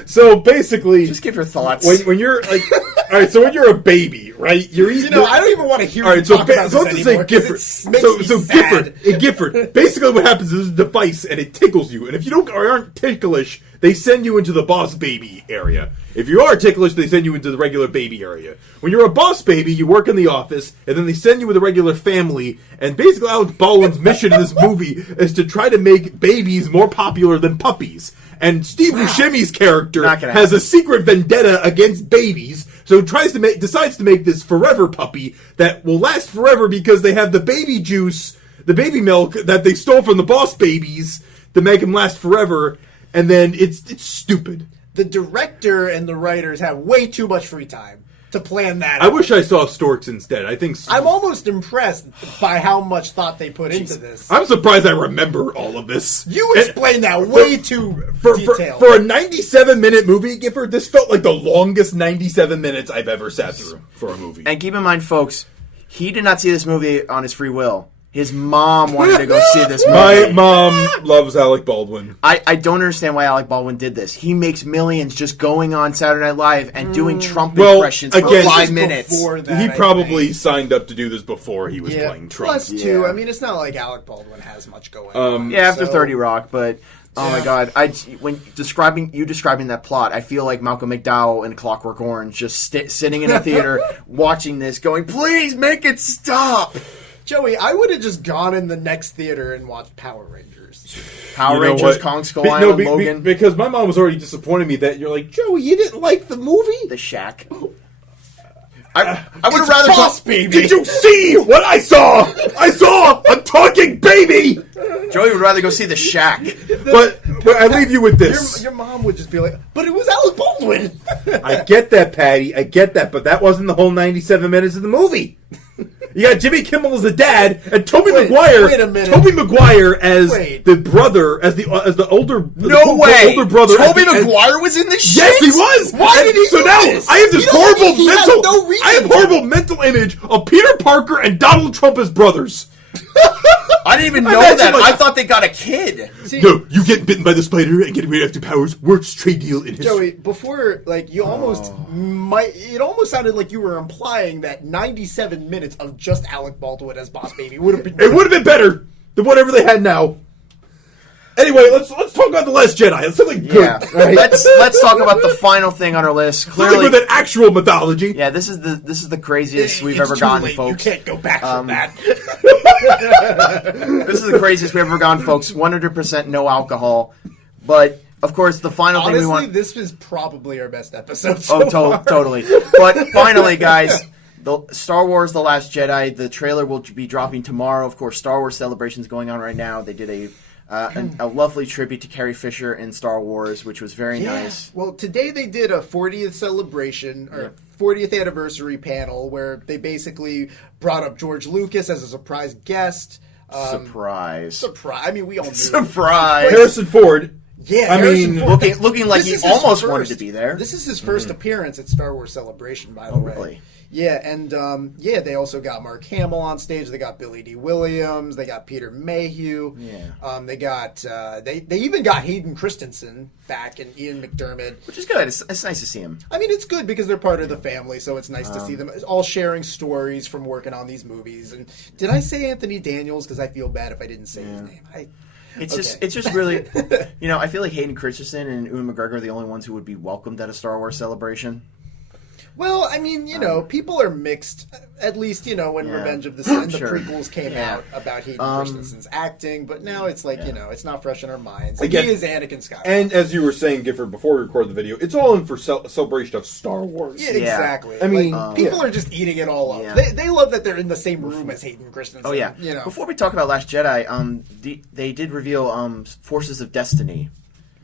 So basically, Just give your thoughts. when you're like, all right, so when you're a baby, right? You're eating. I don't even want to hear All you right, so talk about so this let's just anymore say Gifford. 'cause it makes me sad. Gifford. Basically, what happens is there's a device and it tickles you, and if you don't or aren't ticklish, they send you into the boss baby area. If you are ticklish, they send you into the regular baby area. When you're a boss baby, you work in the office, and then they send you with a regular family. And basically, Alec Baldwin's mission in this movie is to try to make babies more popular than puppies. And Steve Buscemi's character Not gonna has happen. a secret vendetta against babies, so decides to make this forever puppy that will last forever because they have the baby juice, the baby milk that they stole from the boss babies to make him last forever. And then it's stupid. The director and the writers have way too much free time to plan that I out. wish I saw Storks instead. I think I'm almost impressed by how much thought they put into this. I'm surprised I remember all of this. You explained that way too detailed. For a 97-minute movie, Gifford, this felt like the longest 97 minutes I've ever sat through for a movie. And keep in mind, folks, he did not see this movie on his free will. His mom wanted to go see this movie. My mom loves Alec Baldwin. I don't understand why Alec Baldwin did this. He makes millions just going on Saturday Night Live and doing Trump impressions for again, 5 just minutes. Before that, He I probably think. signed up to do this before he was Yeah. playing Trump. Plus, too, Yeah. I mean, it's not like Alec Baldwin has much going on. Yeah, after so- 30 Rock, but oh my God, when describing that plot, I feel like Malcolm McDowell in Clockwork Orange, just sitting in a theater watching this, going, "Please make it stop." Joey, I would have just gone in the next theater and watched Power Rangers. Power You know Rangers, what? Kong Skull Be- Island, no, Logan, because my mom was already disappointed me that you're like, Joey, you didn't like the movie? The Shack. I would have rather Boss go. Baby. Did you see what I saw? I saw a talking baby! Joey would rather go see The Shack. But I leave you with this. Your mom would just be like, but it was Alec Baldwin. I get that, Patty. I get that, but that wasn't the whole 97 minutes of the movie. You got Jimmy Kimmel as the dad, and Tobey Maguire. wait a minute. Tobey Maguire as Wait. the brother, as the older. No the way. older brother. Tobey as- Maguire was in this shit. Yes, he was. Why And did he So do now this? I have this You know, horrible he has mental. no reason I have to. horrible mental image of Peter Parker and Donald Trump as brothers. I didn't even know Imagine, that. like- I thought they got a kid. See, No, you get bitten by the spider and getting radioactive powers. Worst trade deal in history. Joey, before, like, you almost it almost sounded like you were implying that 97 minutes of just Alec Baldwin as Boss Baby would have been. It would have been better than whatever they had now. Anyway, let's talk about The Last Jedi. It's something good. Yeah, let's talk about the final thing on our list. Something Clearly, with an actual mythology. yeah, this is the craziest we've It's ever too gotten, late. folks. You can't go back from that. This is the craziest we've ever gone, folks. 100% no alcohol. But of course, the final thing we Honestly, want. this is probably our best episode so Oh, far. totally. But finally, guys, the Star Wars: The Last Jedi. The trailer will be dropping tomorrow. Of course, Star Wars Celebration is going on right now. They did a lovely tribute to Carrie Fisher in Star Wars, which was very nice. Well, today they did a 40th celebration or 40th anniversary panel where they basically brought up George Lucas as a surprise guest. Surprise! I mean, we all knew. Surprise! Harrison Ford. Yeah, I Harrison mean, Ford. looking like This he is his almost wanted first- to be there. This is his first appearance at Star Wars Celebration, by the way. Really? Yeah, and they also got Mark Hamill on stage. They got Billy D. Williams. They got Peter Mayhew. Yeah. They got they even got Hayden Christensen back and Ian McDermott. Which is good. It's nice to see him. I mean, it's good because they're part of the family, so it's nice to see them all sharing stories from working on these movies. And did I say Anthony Daniels? Because I feel bad if I didn't say his name. It's just really, I feel like Hayden Christensen and Ewan McGregor are the only ones who would be welcomed at a Star Wars celebration. Well, I mean, people are mixed. At least, when Revenge of the Sith and the Sure. prequels came Yeah. out about Hayden Christensen's acting, but now it's like, it's not fresh in our minds. Like, Again- he is Anakin Skywalker. And as you were saying, Gifford, before we recorded the video, it's all in for celebration of Star Wars. Yeah, exactly. I mean, people are just eating it all up. Yeah. They love that they're in the same room as Hayden Christensen. Oh yeah. Before we talk about Last Jedi, they did reveal Forces of Destiny.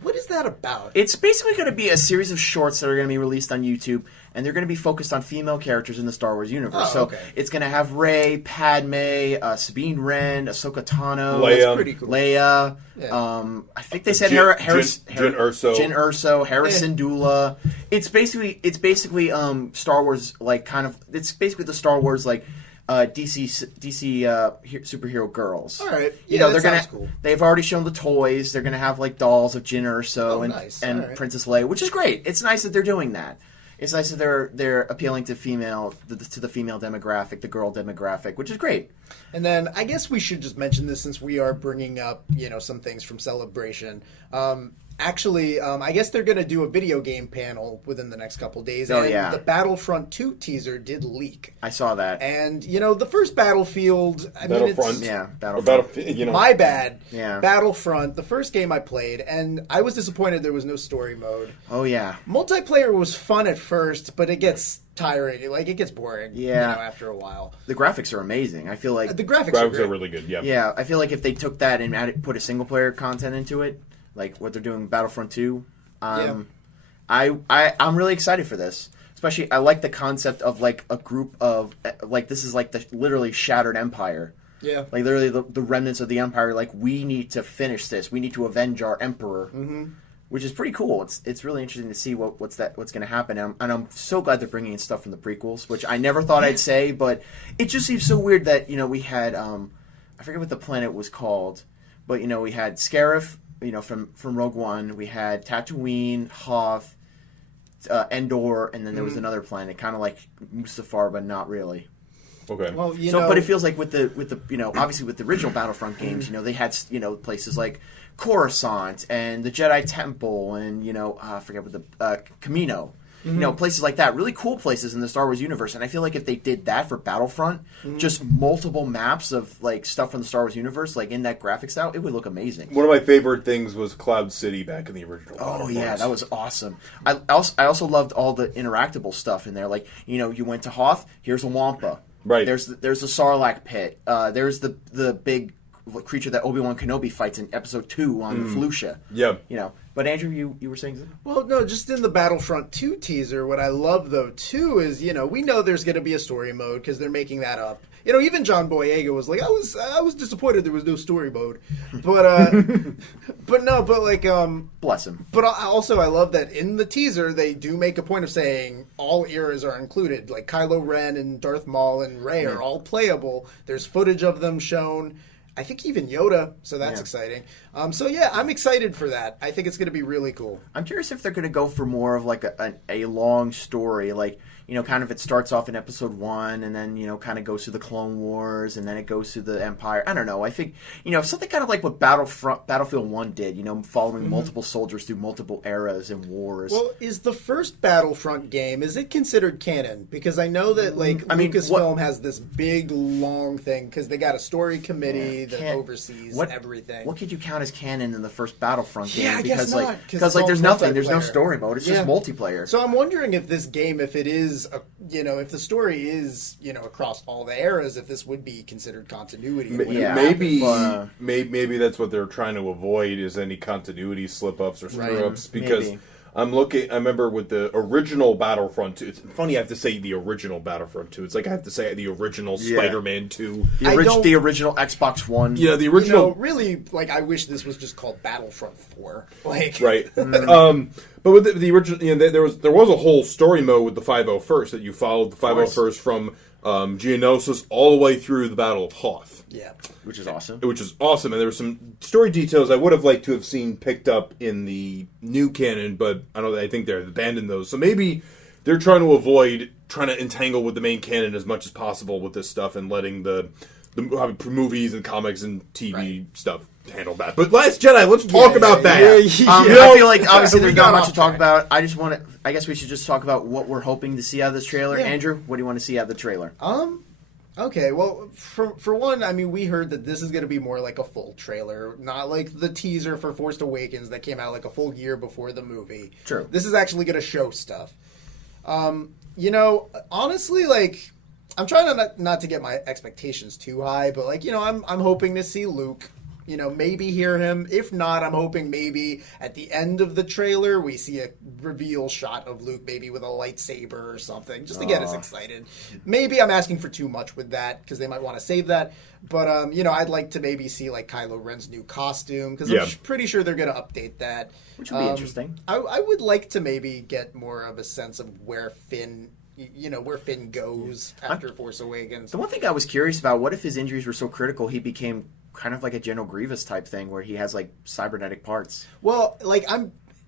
What is that about? It's basically going to be a series of shorts that are going to be released on YouTube, and they're going to be focused on female characters in the Star Wars universe. Oh, so okay. it's going to have Rey, Padme, Sabine Wren, Ahsoka Tano, Leia. That's pretty cool. Leia. Yeah. I think they said Jin Jin Erso, Harrison Dula. It's basically Star Wars it's basically the Star Wars DC superhero girls. All right. You Yeah, know, that they're sounds gonna. cool. They've already shown the toys. They're gonna have dolls of Jin Erso nice. and All right. Princess Leia, which is great. It's nice that they're doing that. It's nice that they're appealing to the female demographic, the girl demographic, which is great. And then I guess we should just mention this since we are bringing up, some things from Celebration. I guess they're going to do a video game panel within the next couple days. Oh, and yeah. the Battlefront 2 teaser did leak. I saw that. And, the first Battlefield... Battlefront. Yeah, Or Battlefront. My bad. Yeah. Battlefront, the first game I played, and I was disappointed there was no story mode. Oh yeah. Multiplayer was fun at first, but it gets tiring. It gets boring. Yeah. After a while. The graphics are amazing. I feel like The graphics Graphics great. are really good, yeah. yeah, I feel like if they took that and put a single player content into it, like what they're doing in Battlefront 2, I'm really excited for this. Especially, I like the concept of a group of this is the literally shattered empire. Yeah. Like literally the remnants of the empire. Like, we need to finish this. We need to avenge our emperor. Mm-hmm. Which is pretty cool. It's really interesting to see what's going to happen. And I'm so glad they're bringing in stuff from the prequels, which I never thought I'd say, but it just seems so weird that we had I forget what the planet was called, but we had Scarif, from Rogue One. We had Tatooine, Hoth, Endor, and then there was another planet, kind of like Mustafar, but not really. Okay. Well, But it feels like with the obviously with the original Battlefront games, they had places like Coruscant and the Jedi Temple and I forget what the Camino, places like that, really cool places in the Star Wars universe. And I feel like if they did that for Battlefront, just multiple maps of stuff from the Star Wars universe, in that graphic style, it would look amazing. One of my favorite things was Cloud City back in the original. Oh yeah, that was awesome. I also loved all the interactable stuff in there. You went to Hoth, here's a Wampa. Right. There's the Sarlacc pit. There's the big creature that Obi-Wan Kenobi fights in Episode 2 on the Felucia. Yeah. But Andrew, you were saying something? Well, no, just in the Battlefront 2 teaser, what I love, though, too, is, we know there's going to be a story mode because they're making that up. even John Boyega was like, I was disappointed there was no story mode, but Bless him. But also, I love that in the teaser they do make a point of saying all eras are included. Like Kylo Ren and Darth Maul and Rey are all playable. There's footage of them shown. I think even Yoda, so that's exciting. So yeah, I'm excited for that. I think it's going to be really cool. I'm curious if they're going to go for more of like a long story, like, kind of it starts off in episode 1 and then, kind of goes through the Clone Wars and then it goes through the Empire. I don't know. I think, something kind of like what Battlefield 1 did, following multiple soldiers through multiple eras and wars. Well, is the first Battlefront game, is it considered canon? Because I know that, Lucasfilm has this big, long thing because they got a story committee that oversees everything. What could you count as canon in the first Battlefront game? Yeah, I guess not. Because there's nothing. There's no story mode. It's just multiplayer. So I'm wondering if this game, if it is, if the story is, across all the eras, if this would be considered continuity. Maybe that's what they're trying to avoid is any continuity slip-ups or screw-ups. Because maybe. I remember with the original Battlefront 2, it's funny I have to say the original Battlefront 2. It's like I have to say the original Spider-Man 2. The original Xbox One. Yeah, the original. Really, I wish this was just called Battlefront 4. Right. But with the original, there was a whole story mode with the 501st that you followed the 501st from Geonosis all the way through the Battle of Hoth. Yeah. Which is awesome. And there were some story details I would have liked to have seen picked up in the new canon, but I think they've abandoned those. So maybe they're trying to avoid trying to entangle with the main canon as much as possible with this stuff and letting the movies and comics and TV stuff handle that. But Last Jedi, let's talk about that. I feel like obviously there's not much to talk about. I guess we should just talk about what we're hoping to see out of this trailer. Yeah. Andrew, what do you want to see out of the trailer? Okay, well, for one, we heard that this is going to be more like a full trailer, not like the teaser for Force Awakens that came out like a full year before the movie. True. This is actually going to show stuff. Honestly, I'm trying not to get my expectations too high, but I'm hoping to see Luke. Maybe hear him. If not, I'm hoping maybe at the end of the trailer we see a reveal shot of Luke maybe with a lightsaber or something, just to get us excited. Maybe I'm asking for too much with that because they might want to save that. But, I'd like to maybe see Kylo Ren's new costume because I'm pretty sure they're going to update that. Which would be interesting. I would like to maybe get more of a sense of where Finn goes after Force Awakens. The one thing I was curious about, what if his injuries were so critical he became kind of like a General Grievous type thing where he has cybernetic parts? Well,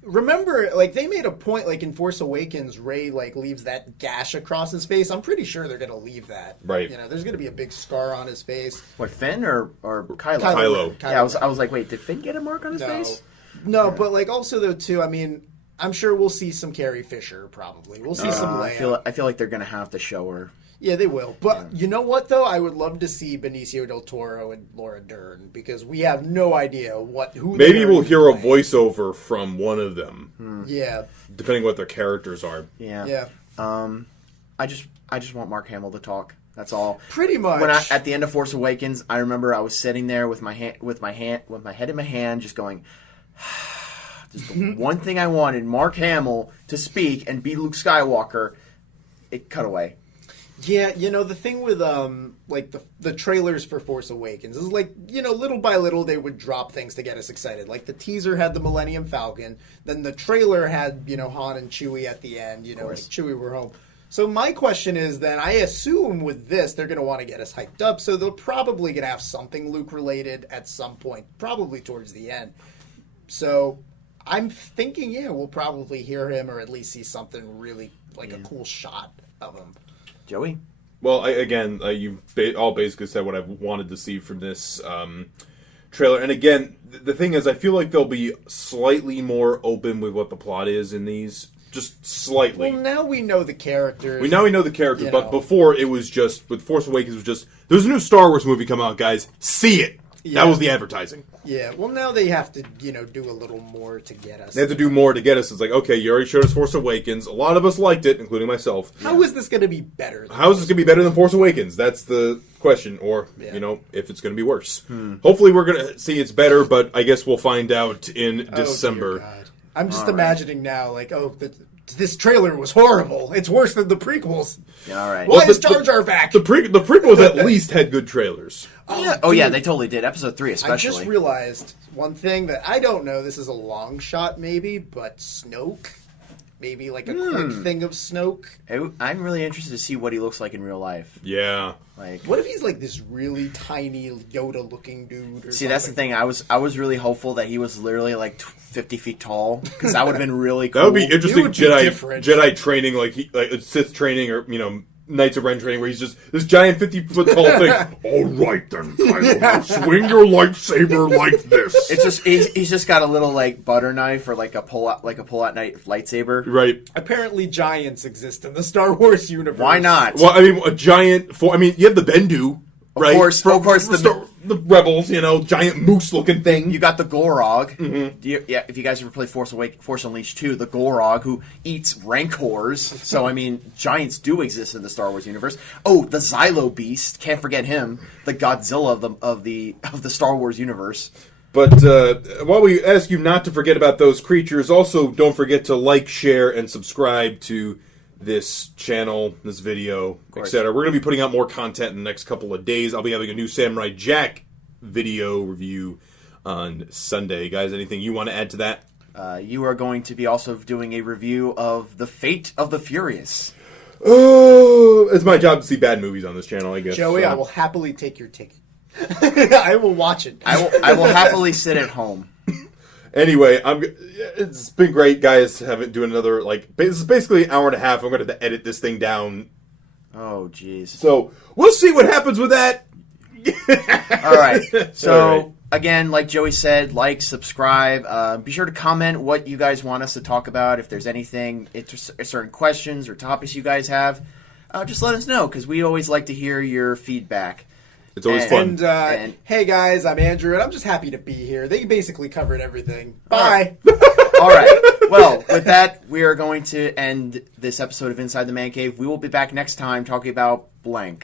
remember, they made a point, in Force Awakens, Rey, leaves that gash across his face. I'm pretty sure they're going to leave that. Right. There's going to be a big scar on his face. What, Finn or Kylo? Kylo. Yeah, I was like, wait, did Finn get a mark on his face? No, but, also, though, too, I'm sure we'll see some Carrie Fisher, probably. We'll see some Leia. I feel like they're going to have to show her. Yeah, they will. But you know what, though? I would love to see Benicio del Toro and Laura Dern because we have no idea who. Maybe we'll hear a voiceover from one of them. Yeah. Depending what their characters are. Yeah. Yeah. I just want Mark Hamill to talk. That's all. Pretty much. When at the end of Force Awakens, I remember I was sitting there with my head in my hand, just going. Just the one thing I wanted, Mark Hamill to speak and be Luke Skywalker. It cut away. Yeah, the thing with the trailers for Force Awakens is little by little they would drop things to get us excited. Like the teaser had the Millennium Falcon, then the trailer had Han and Chewie at the end. Chewie were home. So my question is then, I assume with this they're going to want to get us hyped up, so they're probably going to have something Luke related at some point, probably towards the end. So I'm thinking, we'll probably hear him or at least see something really a cool shot of him. Joey? Well, you've all basically said what I've wanted to see from this trailer. And again, the thing is, I feel like they'll be slightly more open with what the plot is in these. Just slightly. Well, now we know the characters. We know the characters, but before it was just, with Force Awakens, it was just, there's a new Star Wars movie coming out, guys. See it! Yeah. That was the advertising. Yeah, well, now they have to, do a little more to get us. They have to do more to get us. It's like, okay, you already showed us Force Awakens. A lot of us liked it, including myself. How is this going to be better? How is this going to be better than Force Awakens? That's the question. Or, if it's going to be worse. Hopefully we're going to see it's better, but I guess we'll find out in December. Dear God. I'm just imagining now, this trailer was horrible. It's worse than the prequels. Yeah, all right. Why is Jar Jar back? The prequels at least had good trailers. Yeah, they totally did. Episode 3 especially. I just realized one thing that I don't know. This is a long shot, maybe, but Snoke. Maybe like a quick thing of Snoke. I'm really interested to see what he looks like in real life. Yeah. Like, what if he's like this really tiny Yoda-looking dude? Or see, that's the thing. I was really hopeful that he was literally like 50 feet tall, because that would have been really cool. That would be interesting. It would be different. Jedi training, like Sith training, or Knights of Ren training, where he's just this giant 50-foot tall thing. All right then, Kylo, swing your lightsaber like this. It's just he's just got a little like butter knife or like a pull out knife lightsaber. Right. Apparently, giants exist in the Star Wars universe. Why not? Well, I mean, a giant. You have the Bendu. Right? Of course, the rebels, giant moose-looking thing. You got the Gorog. Mm-hmm. If you guys ever play Force Unleashed 2, the Gorog who eats Rancors. So I mean, giants do exist in the Star Wars universe. Oh, the Xylo Beast, can't forget him. The Godzilla of the Star Wars universe. But while we ask you not to forget about those creatures, also don't forget to like, share, and subscribe to this channel, this video, etc. We're going to be putting out more content in the next couple of days. I'll be having a new Samurai Jack video review on Sunday. Guys, anything you want to add to that? You are going to be also doing a review of The Fate of the Furious. Oh, it's my job to see bad movies on this channel, I guess. Joey, I will happily take your ticket. I will watch it. I will happily sit at home. Anyway, it's been great, guys. Doing another, this is basically an hour and a half. I'm going to edit this thing down. Oh, jeez. So, we'll see what happens with that. All right. So, All right. Again, like Joey said, like, subscribe. Be sure to comment what you guys want us to talk about. If there's anything, certain questions or topics you guys have, just let us know, because we always like to hear your feedback. It's always fun. And hey guys, I'm Andrew, and I'm just happy to be here. They basically covered everything. Bye. All right. Well, with that, we are going to end this episode of Inside the Man Cave. We will be back next time talking about blank.